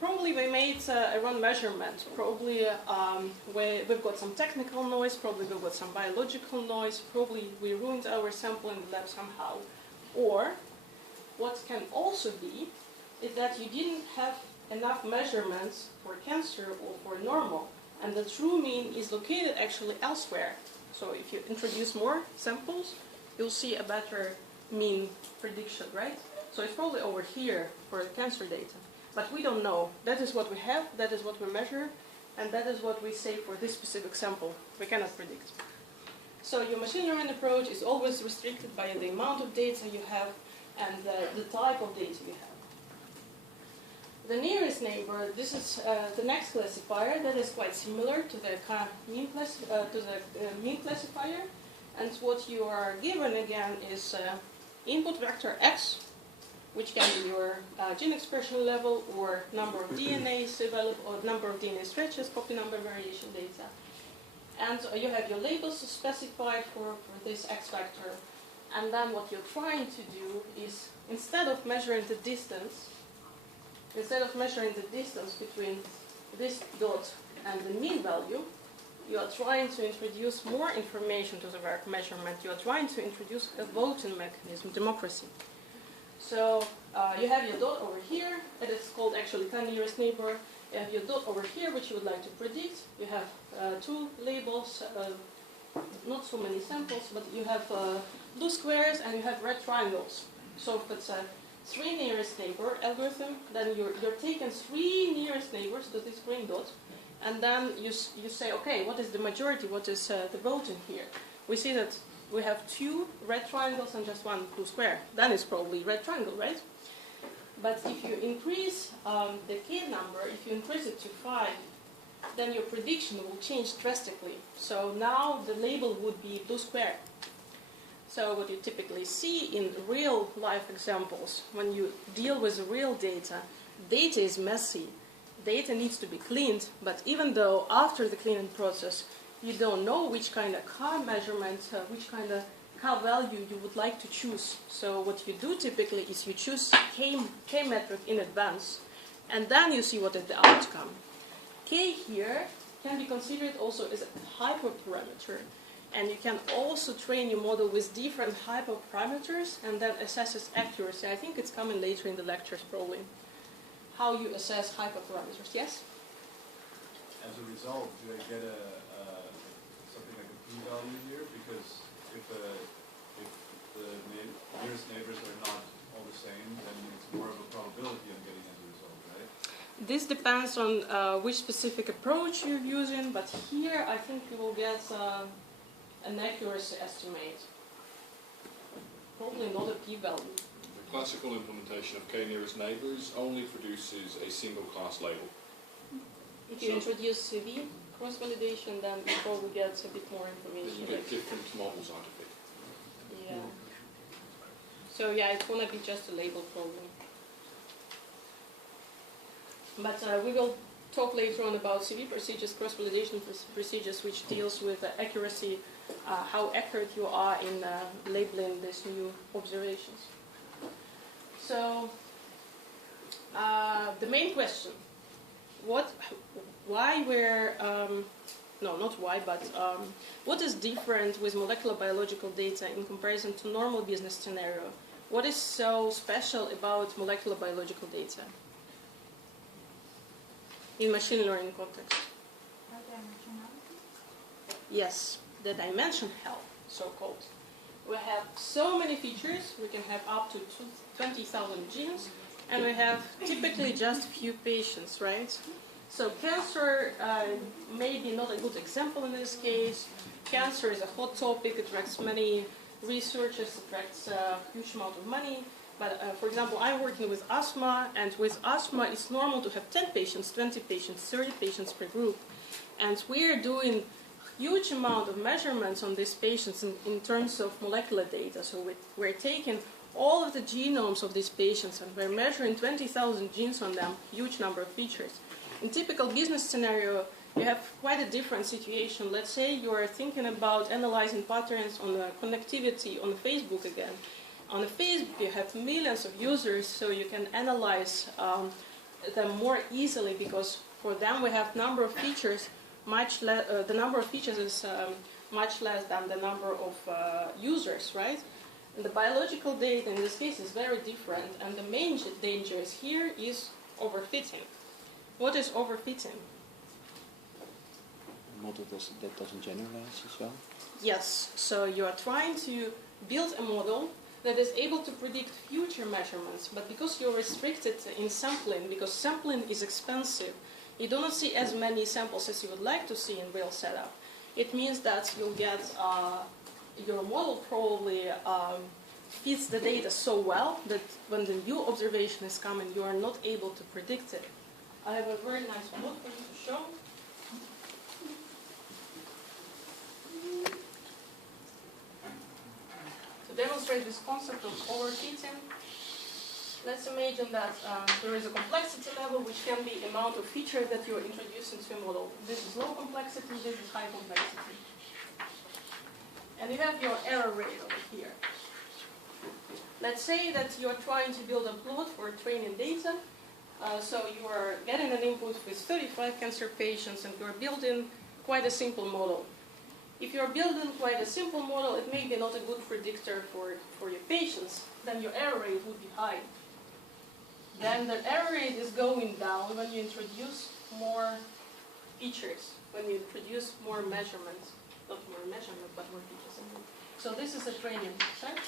Probably we made a wrong measurement. Probably we've got some technical noise. Probably we've got some biological noise. Probably we ruined our sample in the lab somehow. Or what can also be is that you didn't have enough measurements for cancer or for normal, and the true mean is located actually elsewhere. So if you introduce more samples, you'll see a better mean prediction, right? So it's probably over here for the cancer data. But we don't know. That is what we have, that is what we measure, and that is what we say for this specific sample. We cannot predict. So your machine learning approach is always restricted by the amount of data you have and the type of data you have. The nearest neighbor, this is the next classifier that is quite similar to the mean classifier. And what you are given again is input vector x, which can be your gene expression level or number of DNAs available, or number of DNA stretches, copy number variation data. And you have your labels specified for this x vector. And then what you're trying to do is, instead of measuring the distance between this dot and the mean value, you are trying to introduce more information to the measurement. You are trying to introduce a voting mechanism, democracy. So you have your dot over here, that is called actually nearest neighbor. You have your dot over here, which you would like to predict. You have two labels, not so many samples, but you have blue squares and you have red triangles. So if it's a 3 nearest neighbor algorithm, then you're taking 3 nearest neighbors to this green dot, and then you say, okay, what is the majority? What is the voting here? We see that we have 2 red triangles and just 1 blue square. Then it's probably red triangle, right? But if you increase the k number, if you increase it to 5, then your prediction will change drastically. So now the label would be blue square. So what you typically see in real life examples, when you deal with real data, data is messy. Data needs to be cleaned, but even though after the cleaning process, you don't know which kind of car measurement, which kind of car value you would like to choose. So what you do typically is you choose K metric in advance, and then you see what is the outcome. K here can be considered also as a hyperparameter, and you can also train your model with different hyperparameters and then assess its accuracy. I think it's coming later in the lectures probably. How you assess hyperparameters, yes? As a result, do I get something like a p-value here? Because if the nearest neighbors are not all the same, then it's more of a probability I'm getting as a result, right? This depends on which specific approach you're using, but here I think you will get an accuracy estimate. Probably not a p-value. The classical implementation of k-nearest neighbors only produces a single class label. If you introduce CV cross-validation, then you probably get a bit more Then information. you get different models out of it. Yeah. So yeah, it's gonna be just a label problem. But we will talk later on about CV procedures, cross-validation procedures, which deals with accuracy, how accurate you are in labeling these new observations. So the main question, what is different with molecular biological data in comparison to normal business scenario? What is so special about molecular biological data in machine learning context? Yes, the dimension health, so-called. We have so many features. We can have up to 20,000 genes, and we have typically just few patients, right? So cancer may be not a good example in this case. Cancer is a hot topic, attracts many researchers, attracts a huge amount of money. But for example, I'm working with asthma, and with asthma it's normal to have 10 patients, 20 patients, 30 patients per group. And we're doing huge amount of measurements on these patients in terms of molecular data. So we're taking all of the genomes of these patients and we're measuring 20,000 genes on them, huge number of features. In typical business scenario, you have quite a different situation. Let's say you are thinking about analyzing patterns on the connectivity on Facebook again. On the Facebook, you have millions of users, so you can analyze them more easily because for them we have number of features. The number of features is much less than the number of users, right? And the biological data in this case is very different, and the main danger here is overfitting. What is overfitting? A model that doesn't generalize as well? Yes, so you are trying to build a model that is able to predict future measurements, but because you're restricted in sampling, because sampling is expensive, you do not see as many samples as you would like to see in real setup. It means that you'll get, your model probably fits the data so well that when the new observation is coming, you are not able to predict it. I have a very nice plot for you to show. To demonstrate this concept of overfitting, let's imagine that there is a complexity level which can be the amount of features that you introduce into a model. This is low complexity, this is high complexity. And you have your error rate over here. Let's say that you are trying to build a plot for training data. So you are getting an input with 35 cancer patients and you are building quite a simple model. If you are building quite a simple model, it may be not a good predictor for your patients. Then your error rate would be high. Then the error rate is going down when you introduce more features, when you introduce more measurements. Not more measurement, but more features. So this is a training set.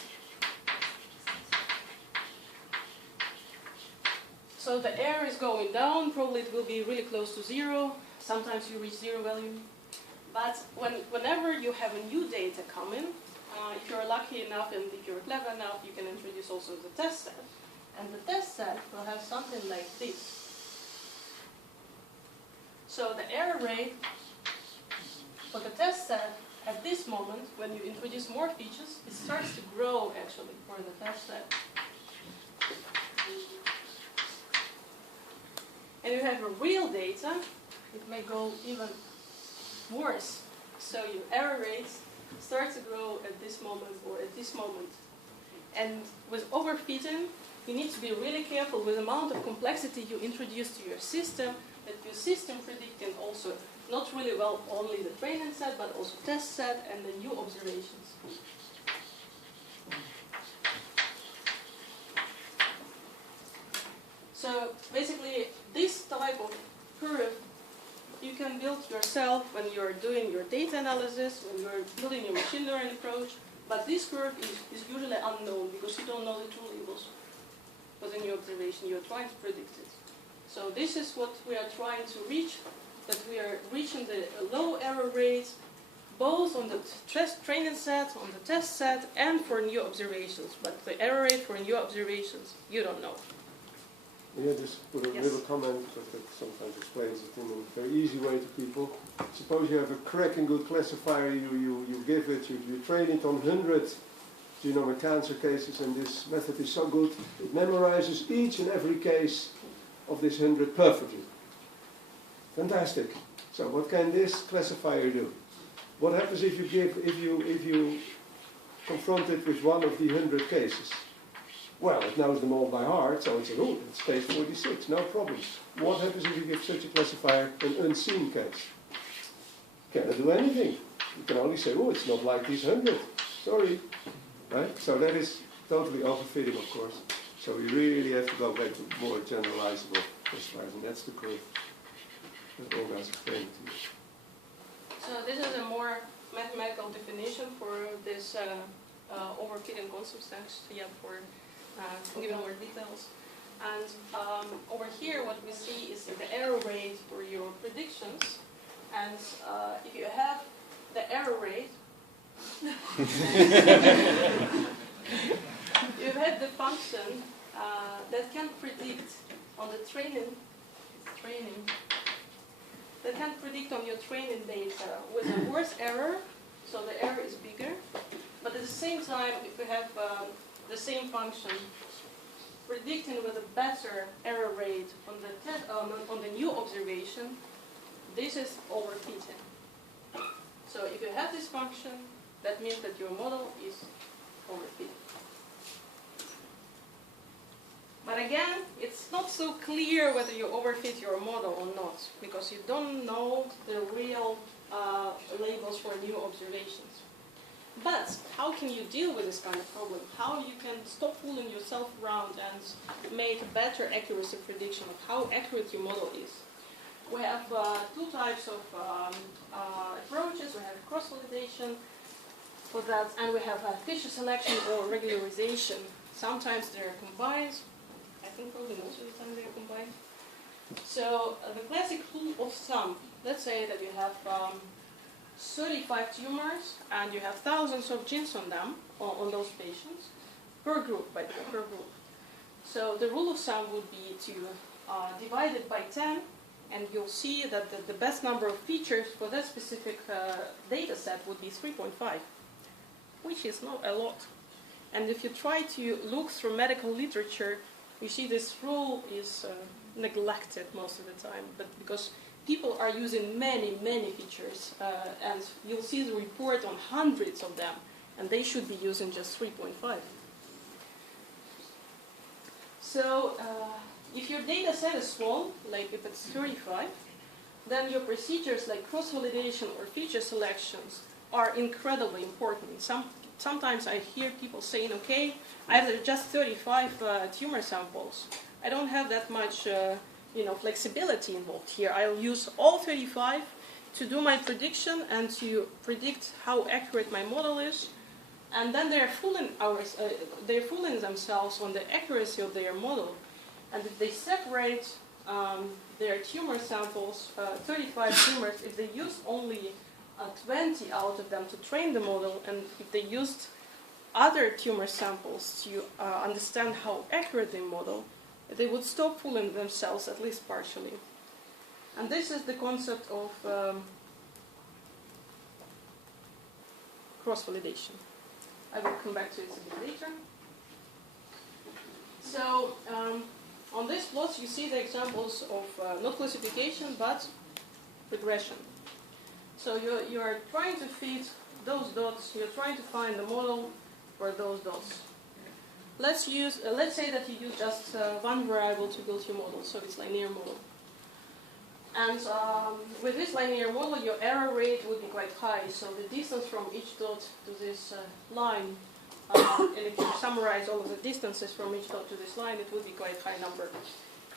So the error is going down, probably it will be really close to zero. Sometimes you reach zero value. But whenever you have a new data coming, if you're lucky enough and if you're clever enough, you can introduce also the test set. And the test set will have something like this. So the error rate for the test set at this moment, when you introduce more features, it starts to grow actually for the test set. And you have a real data, it may go even worse. So your error rates start to grow at this moment or at this moment. And with overfitting, you need to be really careful with the amount of complexity you introduce to your system, that your system predicting also not really well only the training set, but also test set and the new observations. So basically, this type of curve you can build yourself when you're doing your data analysis, when you're building your machine learning approach, but this curve is usually unknown because you don't know the true labels within your observation. You're trying to predict it. So this is what we are trying to reach, that we are reaching the low error rates, both on the training set, on the test set, and for new observations. But the error rate for new observations, you don't know. Yeah, just put a Yes. little comment that sometimes explains it in a very easy way to people. Suppose you have a cracking good classifier, you give it, you train it on 100 genomic cancer cases, and this method is so good, it memorizes each and every case of this 100 perfectly. Fantastic. So what can this classifier do? What happens if you confront it with one of the 100 cases? Well, it knows them all by heart, so it says, oh, it's case 46, no problem. What happens if you give such a classifier an unseen case? Cannot do anything. You can only say, oh, it's not like these 100. Sorry. Right? So that is totally overfitting, of course. So we really have to go back to more generalizable classifiers, and that's the curve that Olga's explained to you. So this is a more mathematical definition for this overfitting concept. Thanks, for giving more details. And over here, what we see is the error rate for your predictions. And if you have the error rate, you have the function that can predict on the training, that can predict on your training data with a worse error, so the error is bigger. But at the same time, if we have the same function predicting with a better error rate on the new observation, this is overfitting. So if you have this function, that means that your model is overfitting. But again, it's not so clear whether you overfit your model or not, because you don't know the real labels for new observations. But how can you deal with this kind of problem? How you can stop fooling yourself around and make a better accuracy prediction of how accurate your model is? We have two types of approaches. We have cross-validation for that, and we have feature selection or regularization. Sometimes they're combined. I think probably most of the time they're combined. So the classic rule of thumb, let's say that you have 35 tumors and you have thousands of genes on them, on those patients, per group, by the way, per group. So the rule of thumb would be to divide it by 10, and you'll see that the best number of features for that specific data set would be 3.5, which is not a lot. And if you try to look through medical literature, you see this rule is neglected most of the time, but because people are using many, many features, and you'll see the report on hundreds of them, and they should be using just 3.5. So if your data set is small, like if it's 35, then your procedures like cross-validation or feature selections are incredibly important. Sometimes I hear people saying, okay, I have just 35 tumor samples. I don't have that much flexibility involved here. I'll use all 35 to do my prediction and to predict how accurate my model is. And then they're fooling themselves on the accuracy of their model. And if they separate their tumor samples, 35 tumors, if they use only 20 out of them to train the model, and if they used other tumor samples to understand how accurate they model, they would stop fooling themselves, at least partially. And this is the concept of cross-validation. I will come back to it a bit later. So on this plot you see the examples of not classification but regression. So you are trying to fit those dots, you're trying to find the model for those dots. Let's say that you use just one variable to build your model, so it's linear model. And with this linear model, your error rate would be quite high. So the distance from each dot to this line, and if you summarize all of the distances from each dot to this line, it would be quite high number.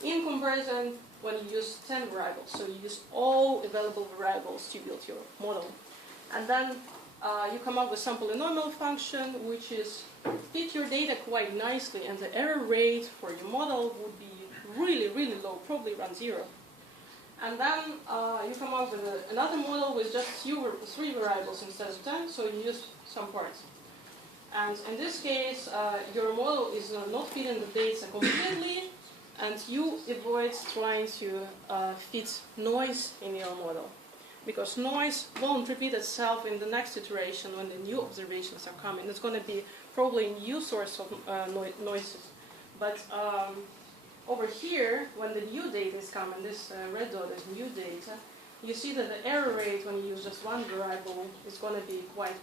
In comparison, when you use 10 variables, so you use all available variables to build your model. And then you come up with some polynomial function, which is fit your data quite nicely, and the error rate for your model would be really, really low, probably around 0. And then you come up with another model with just 3 variables instead of 10, so you use some parts. And in this case, your model is not fitting the data completely, and you avoid trying to fit noise in your model. Because noise won't repeat itself in the next iteration when the new observations are coming. It's going to be probably a new source of noises. But over here, when the new data is coming, this red dot is new data, you see that the error rate when you use just one variable is going to be quite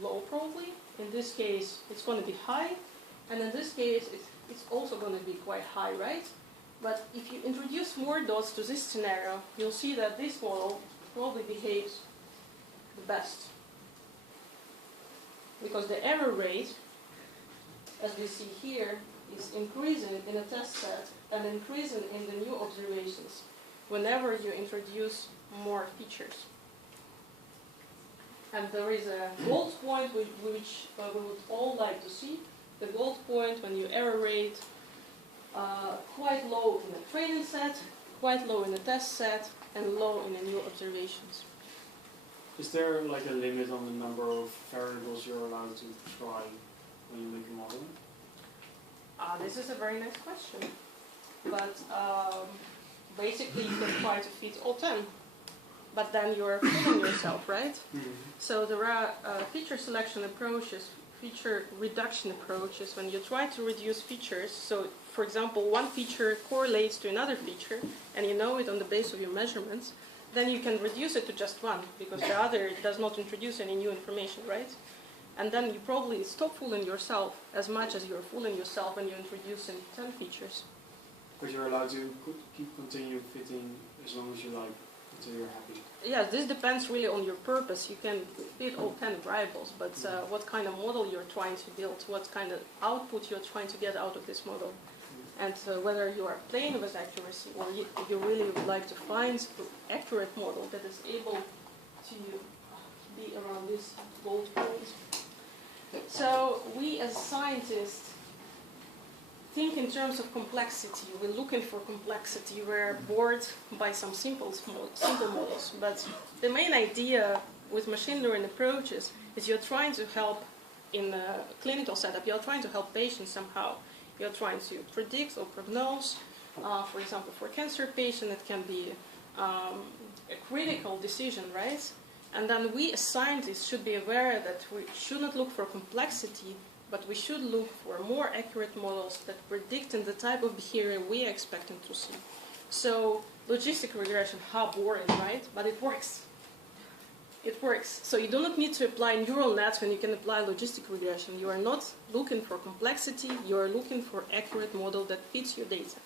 low probably. In this case, it's going to be high. And in this case, it's also going to be quite high, right? But if you introduce more dots to this scenario, you'll see that this model probably behaves the best. Because the error rate, as we see here, is increasing in a test set and increasing in the new observations whenever you introduce more features. And there is a gold point which we would all like to see. The gold point when you error rate quite low in a training set, quite low in a test set, and low in the new observations. Is there like a limit on the number of variables you're allowed to try when you make a model? This is a very nice question. But basically you can try to fit all 10. But then you're fooling yourself, right? Mm-hmm. So there are feature selection approaches, feature reduction approaches when you try to reduce features. So for example, one feature correlates to another feature and you know it on the basis of your measurements, then you can reduce it to just one because the other does not introduce any new information, right? And then you probably stop fooling yourself as much as you're fooling yourself when you're introducing 10 features. But you're allowed to continue fitting as long as you like, until you're happy. Yeah, this depends really on your purpose. You can fit all 10 variables, but what kind of model you're trying to build, what kind of output you're trying to get out of this model. And whether you are playing with accuracy or you really would like to find an accurate model that is able to be around this gold point. So we as scientists think in terms of complexity. We're looking for complexity. We're bored by some simple models. But the main idea with machine learning approaches is you're trying to help in a clinical setup. You're trying to help patients somehow. You're trying to predict or prognose. For example, for cancer patient, it can be a critical decision, right? And then we as scientists should be aware that we should not look for complexity, but we should look for more accurate models that predict the type of behavior we are expecting to see. So logistic regression, how boring, right? But it works. It works. So you do not need to apply neural nets when you can apply logistic regression. You are not looking for complexity, you are looking for accurate model that fits your data.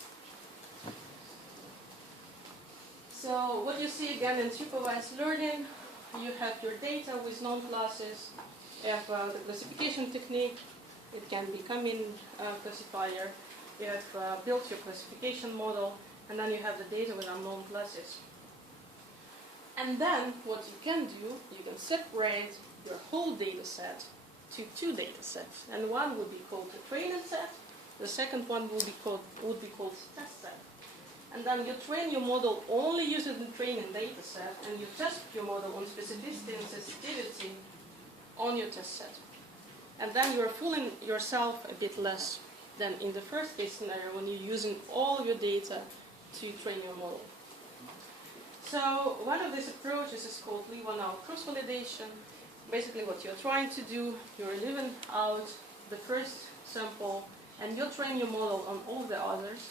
So what you see again in supervised learning, you have your data with known classes, you have the classification technique, it can become in classifier, you have built your classification model, and then you have the data with unknown classes. And then what you can do, you can separate your whole data set to 2 data sets. And one would be called the training set, the second one would be called test set. And then you train your model only using the training data set, and you test your model on specificity and sensitivity on your test set. And then you're fooling yourself a bit less than in the first case scenario when you're using all your data to train your model. So one of these approaches is called leave one out cross-validation. Basically what you're trying to do, you're leaving out the first sample and you train your model on all the others.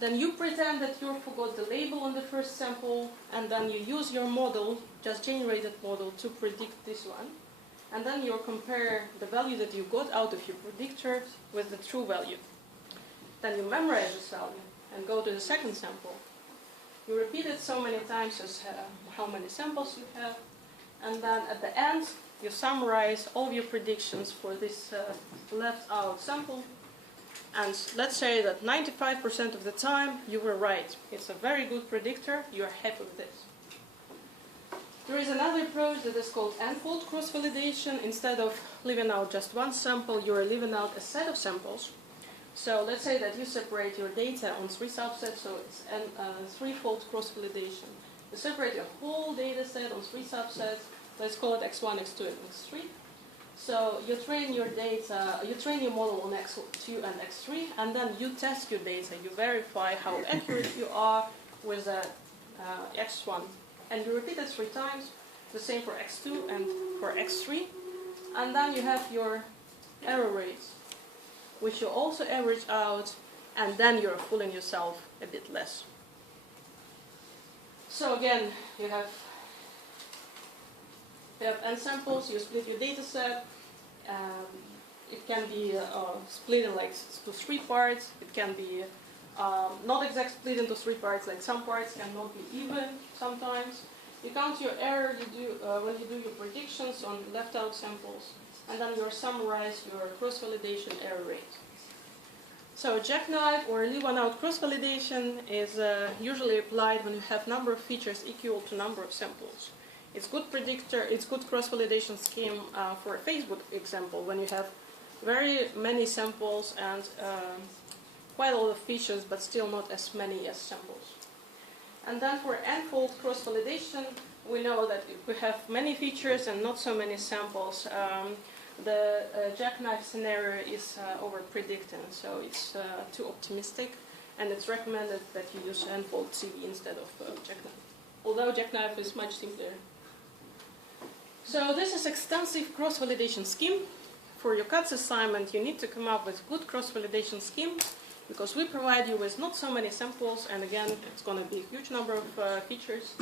Then you pretend that you forgot the label on the first sample, and then you use your model, just generated model, to predict this one. And then you compare the value that you got out of your predictor with the true value. Then you memorize this value and go to the second sample. You repeat it so many times as how many samples you have, and then at the end you summarize all of your predictions for this left out sample. And let's say that 95% of the time you were right. It's a very good predictor, you're happy with this. There is another approach that is called n-fold cross-validation. Instead of leaving out just one sample, you are leaving out a set of samples. So let's say that you separate your data on 3 subsets, so it's threefold cross-validation. You separate your whole data set on 3 subsets, let's call it x1, x2, and x3. So you train your data, you train your model on x2 and x3, and then you test your data. You verify how accurate you are with x1. And you repeat it 3 times, the same for x2 and for x3. And then you have your error rates, which you also average out, and then you're fooling yourself a bit less. So again, you have n samples, you split your data set. It can be split in to 3 parts. It can be not exact split into 3 parts, like some parts cannot be even sometimes. You count your error when you do your predictions on left out samples, and then you summarize your cross-validation error rate. So jackknife or leave one out cross-validation is usually applied when you have number of features equal to number of samples. It's good predictor, it's good cross-validation scheme for a Facebook example when you have very many samples and quite a lot of features, but still not as many as samples. And then for n-fold cross-validation, we know that if we have many features and not so many samples, the jackknife scenario is over-predicting, so it's too optimistic, and it's recommended that you use n-fold CV instead of jackknife. Although jackknife is much simpler. So this is extensive cross-validation scheme. For your CATS assignment, you need to come up with good cross-validation scheme, because we provide you with not so many samples, and again, it's going to be a huge number of features.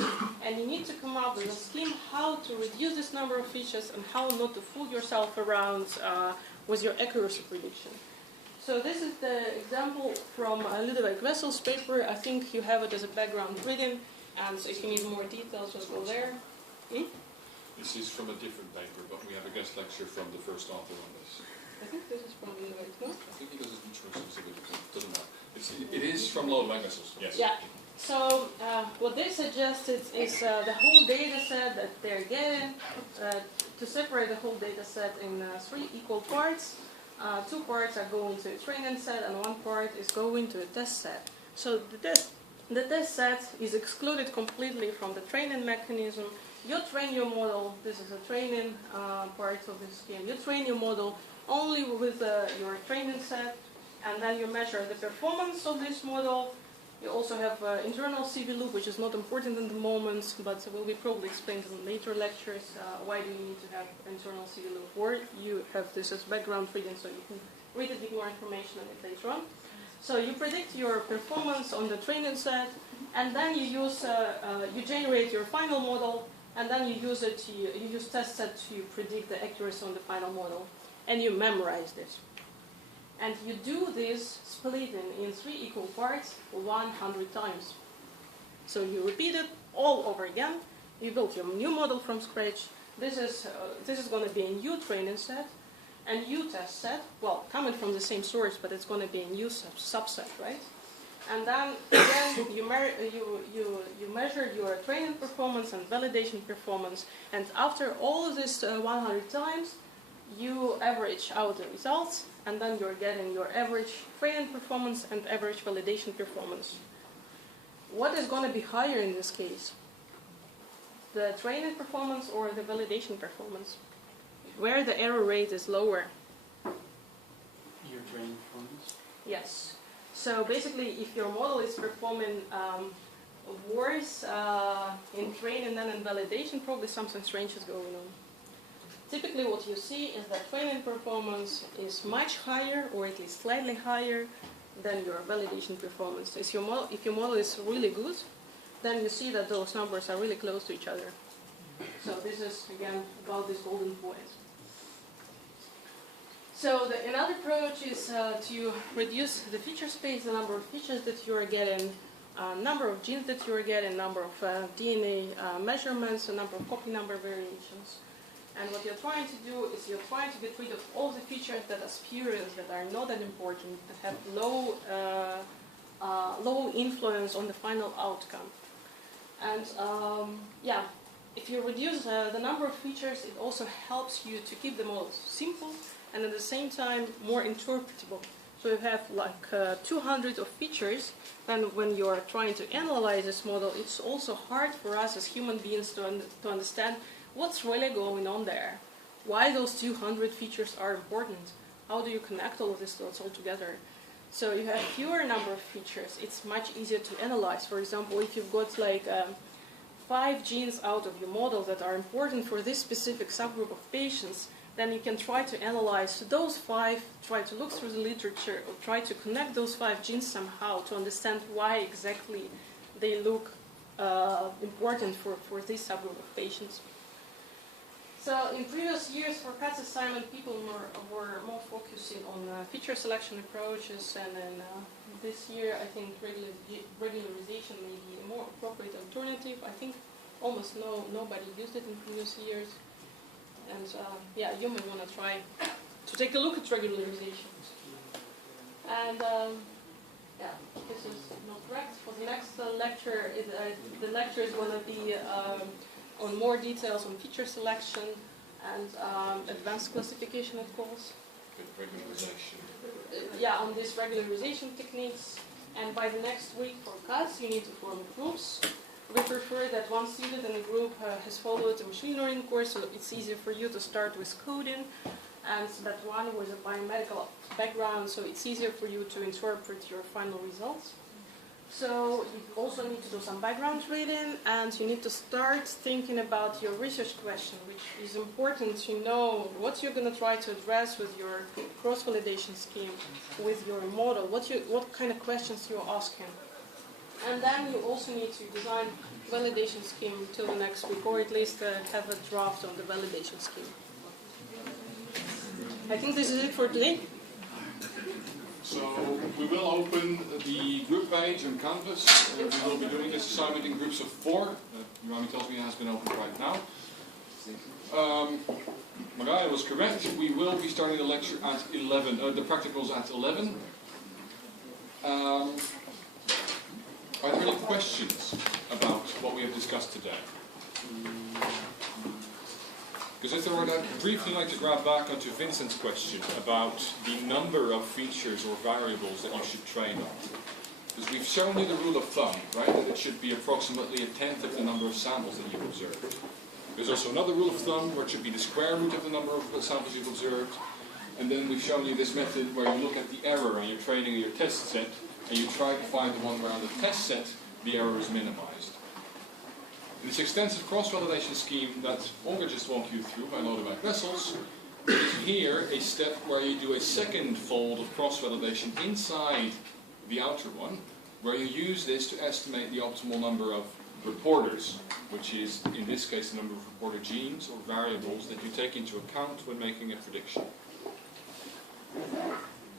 And you need to come up with a scheme how to reduce this number of features and how not to fool yourself around with your accuracy prediction. So this is the example from Ludovic Wessel's paper. I think you have it as a background reading, and so if you need more details, just go there. This is from a different paper, but we have a guest lecture from the first author on this. I think this is probably the right one. I think he does his introduction, so it doesn't matter. It is from Ludovic Wessels, yes. Yeah. So what they suggested is the whole data set that they're getting, to separate the whole data set in 3 equal parts. 2 parts are going to a training set and 1 part is going to a test set. So the test set is excluded completely from the training mechanism. You train your model, this is a training part of this scheme. You train your model only with your training set, and then you measure the performance of this model. You also have internal CV loop, which is not important in the moment, but will be probably explained in later lectures. Why do you need to have internal CV loop? Or you have this as background reading, so you can read a bit more information on it later on. So you predict your performance on the training set, and then you use you generate your final model, and then you use test set to predict the accuracy on the final model, and you memorize this. And you do this splitting in 3 equal parts 100 times. So you repeat it all over again. You build your new model from scratch. This is going to be a new training set, and new test set. Well, coming from the same source, but it's going to be a new subset, right? And then again, you measure your training performance and validation performance, and after all of this 100 times, you average out the results, and then you're getting your average training performance and average validation performance. What is going to be higher in this case? The training performance or the validation performance? Where the error rate is lower? Your training performance? Yes. So basically, if your model is performing worse in training than in validation, probably something strange is going on. Typically what you see is that training performance is much higher, or at least slightly higher, than your validation performance. If your model is really good, then you see that those numbers are really close to each other. So this is, again, about this golden point. So another approach is to reduce the feature space, the number of features that you are getting, number of genes that you are getting, number of DNA measurements, the number of copy number variations. And what you're trying to do is you're trying to get rid of all the features that are spurious, that are not that important, that have low influence on the final outcome. And yeah, if you reduce the number of features, it also helps you to keep the model simple and at the same time more interpretable. So you have like 200 of features, then when you are trying to analyze this model, it's also hard for us as human beings to understand what's really going on there. Why those 200 features are important? How do you connect all of these dots all together? So you have fewer number of features, it's much easier to analyze. For example, if you've got like 5 genes out of your model that are important for this specific subgroup of patients, then you can try to analyze those 5, try to look through the literature, or try to connect those 5 genes somehow to understand why exactly they look important for this subgroup of patients. So in previous years for CATS assignment, people were more focusing on feature selection approaches, and then this year I think regularization may be a more appropriate alternative. I think almost nobody used it in previous years. And yeah, you may want to try to take a look at regularization. And yeah, this is not correct. For the next lecture, the lecture is going to be on more details on feature selection and advanced classification, of course. Regularization. Yeah, on these regularization techniques. And by the next week for CAS, you need to form groups. We prefer that one student in a group has followed a machine learning course, so it's easier for you to start with coding, and that one with a biomedical background, so it's easier for you to interpret your final results. So you also need to do some background reading, and you need to start thinking about your research question, which is important to know what you're going to try to address with your cross-validation scheme, with your model, what kind of questions you're asking. And then you also need to design validation scheme till the next week, or at least have a draft on the validation scheme. I think this is it for today. So we will open the group page on Canvas. We will be doing this assignment in groups of 4. Rami tells me it has been opened right now. Maria was correct. We will be starting the lecture at 11. The practicals at 11. Are there any questions about what we have discussed today? Because if there were, I'd briefly like to grab back onto Vincent's question about the number of features or variables that you should train on. Because we've shown you the rule of thumb, right? That it should be approximately 1/10 of the number of samples that you've observed. There's also another rule of thumb where it should be the square root of the number of samples you've observed. And then we've shown you this method where you look at the error on your training or your test set, and you try to find the one where on the test set the error is minimized. In this extensive cross-validation scheme that Olga just walked you through by Lodewijk Wessels, there is here a step where you do a second fold of cross-validation inside the outer one, where you use this to estimate the optimal number of reporters, which is in this case the number of reporter genes or variables that you take into account when making a prediction.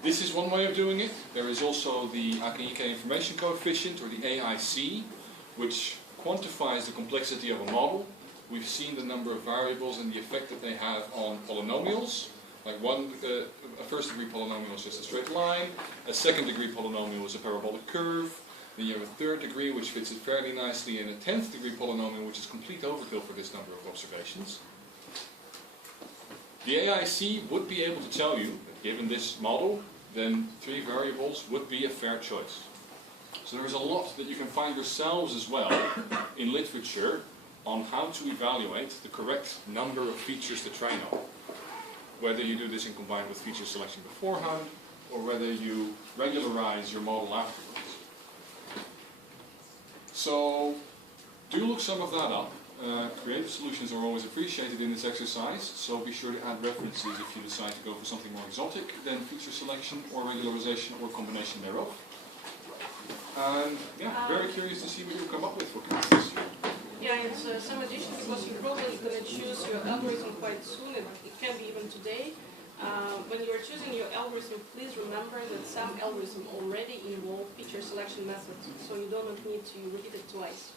This is one way of doing it. There is also the Akanyike information coefficient, or the AIC, which quantifies the complexity of a model. We've seen the number of variables and the effect that they have on polynomials. Like a first-degree polynomial is just a straight line, a second-degree polynomial is a parabolic curve, then you have a third degree which fits it fairly nicely, and a 10th-degree polynomial which is complete overkill for this number of observations. The AIC would be able to tell you that given this model, then 3 variables would be a fair choice. So there is a lot that you can find yourselves as well in literature on how to evaluate the correct number of features to train on. Whether you do this in combined with feature selection beforehand, or whether you regularize your model afterwards. So do look some of that up. Creative solutions are always appreciated in this exercise, so be sure to add references if you decide to go for something more exotic than feature selection or regularization or combination thereof. And yeah, very curious to see what you come up with for this year. Yeah, and some addition, because you're probably going to choose your algorithm quite soon, and it can be even today. When you are choosing your algorithm, please remember that some algorithms already involve feature selection methods, so you don't need to repeat it twice.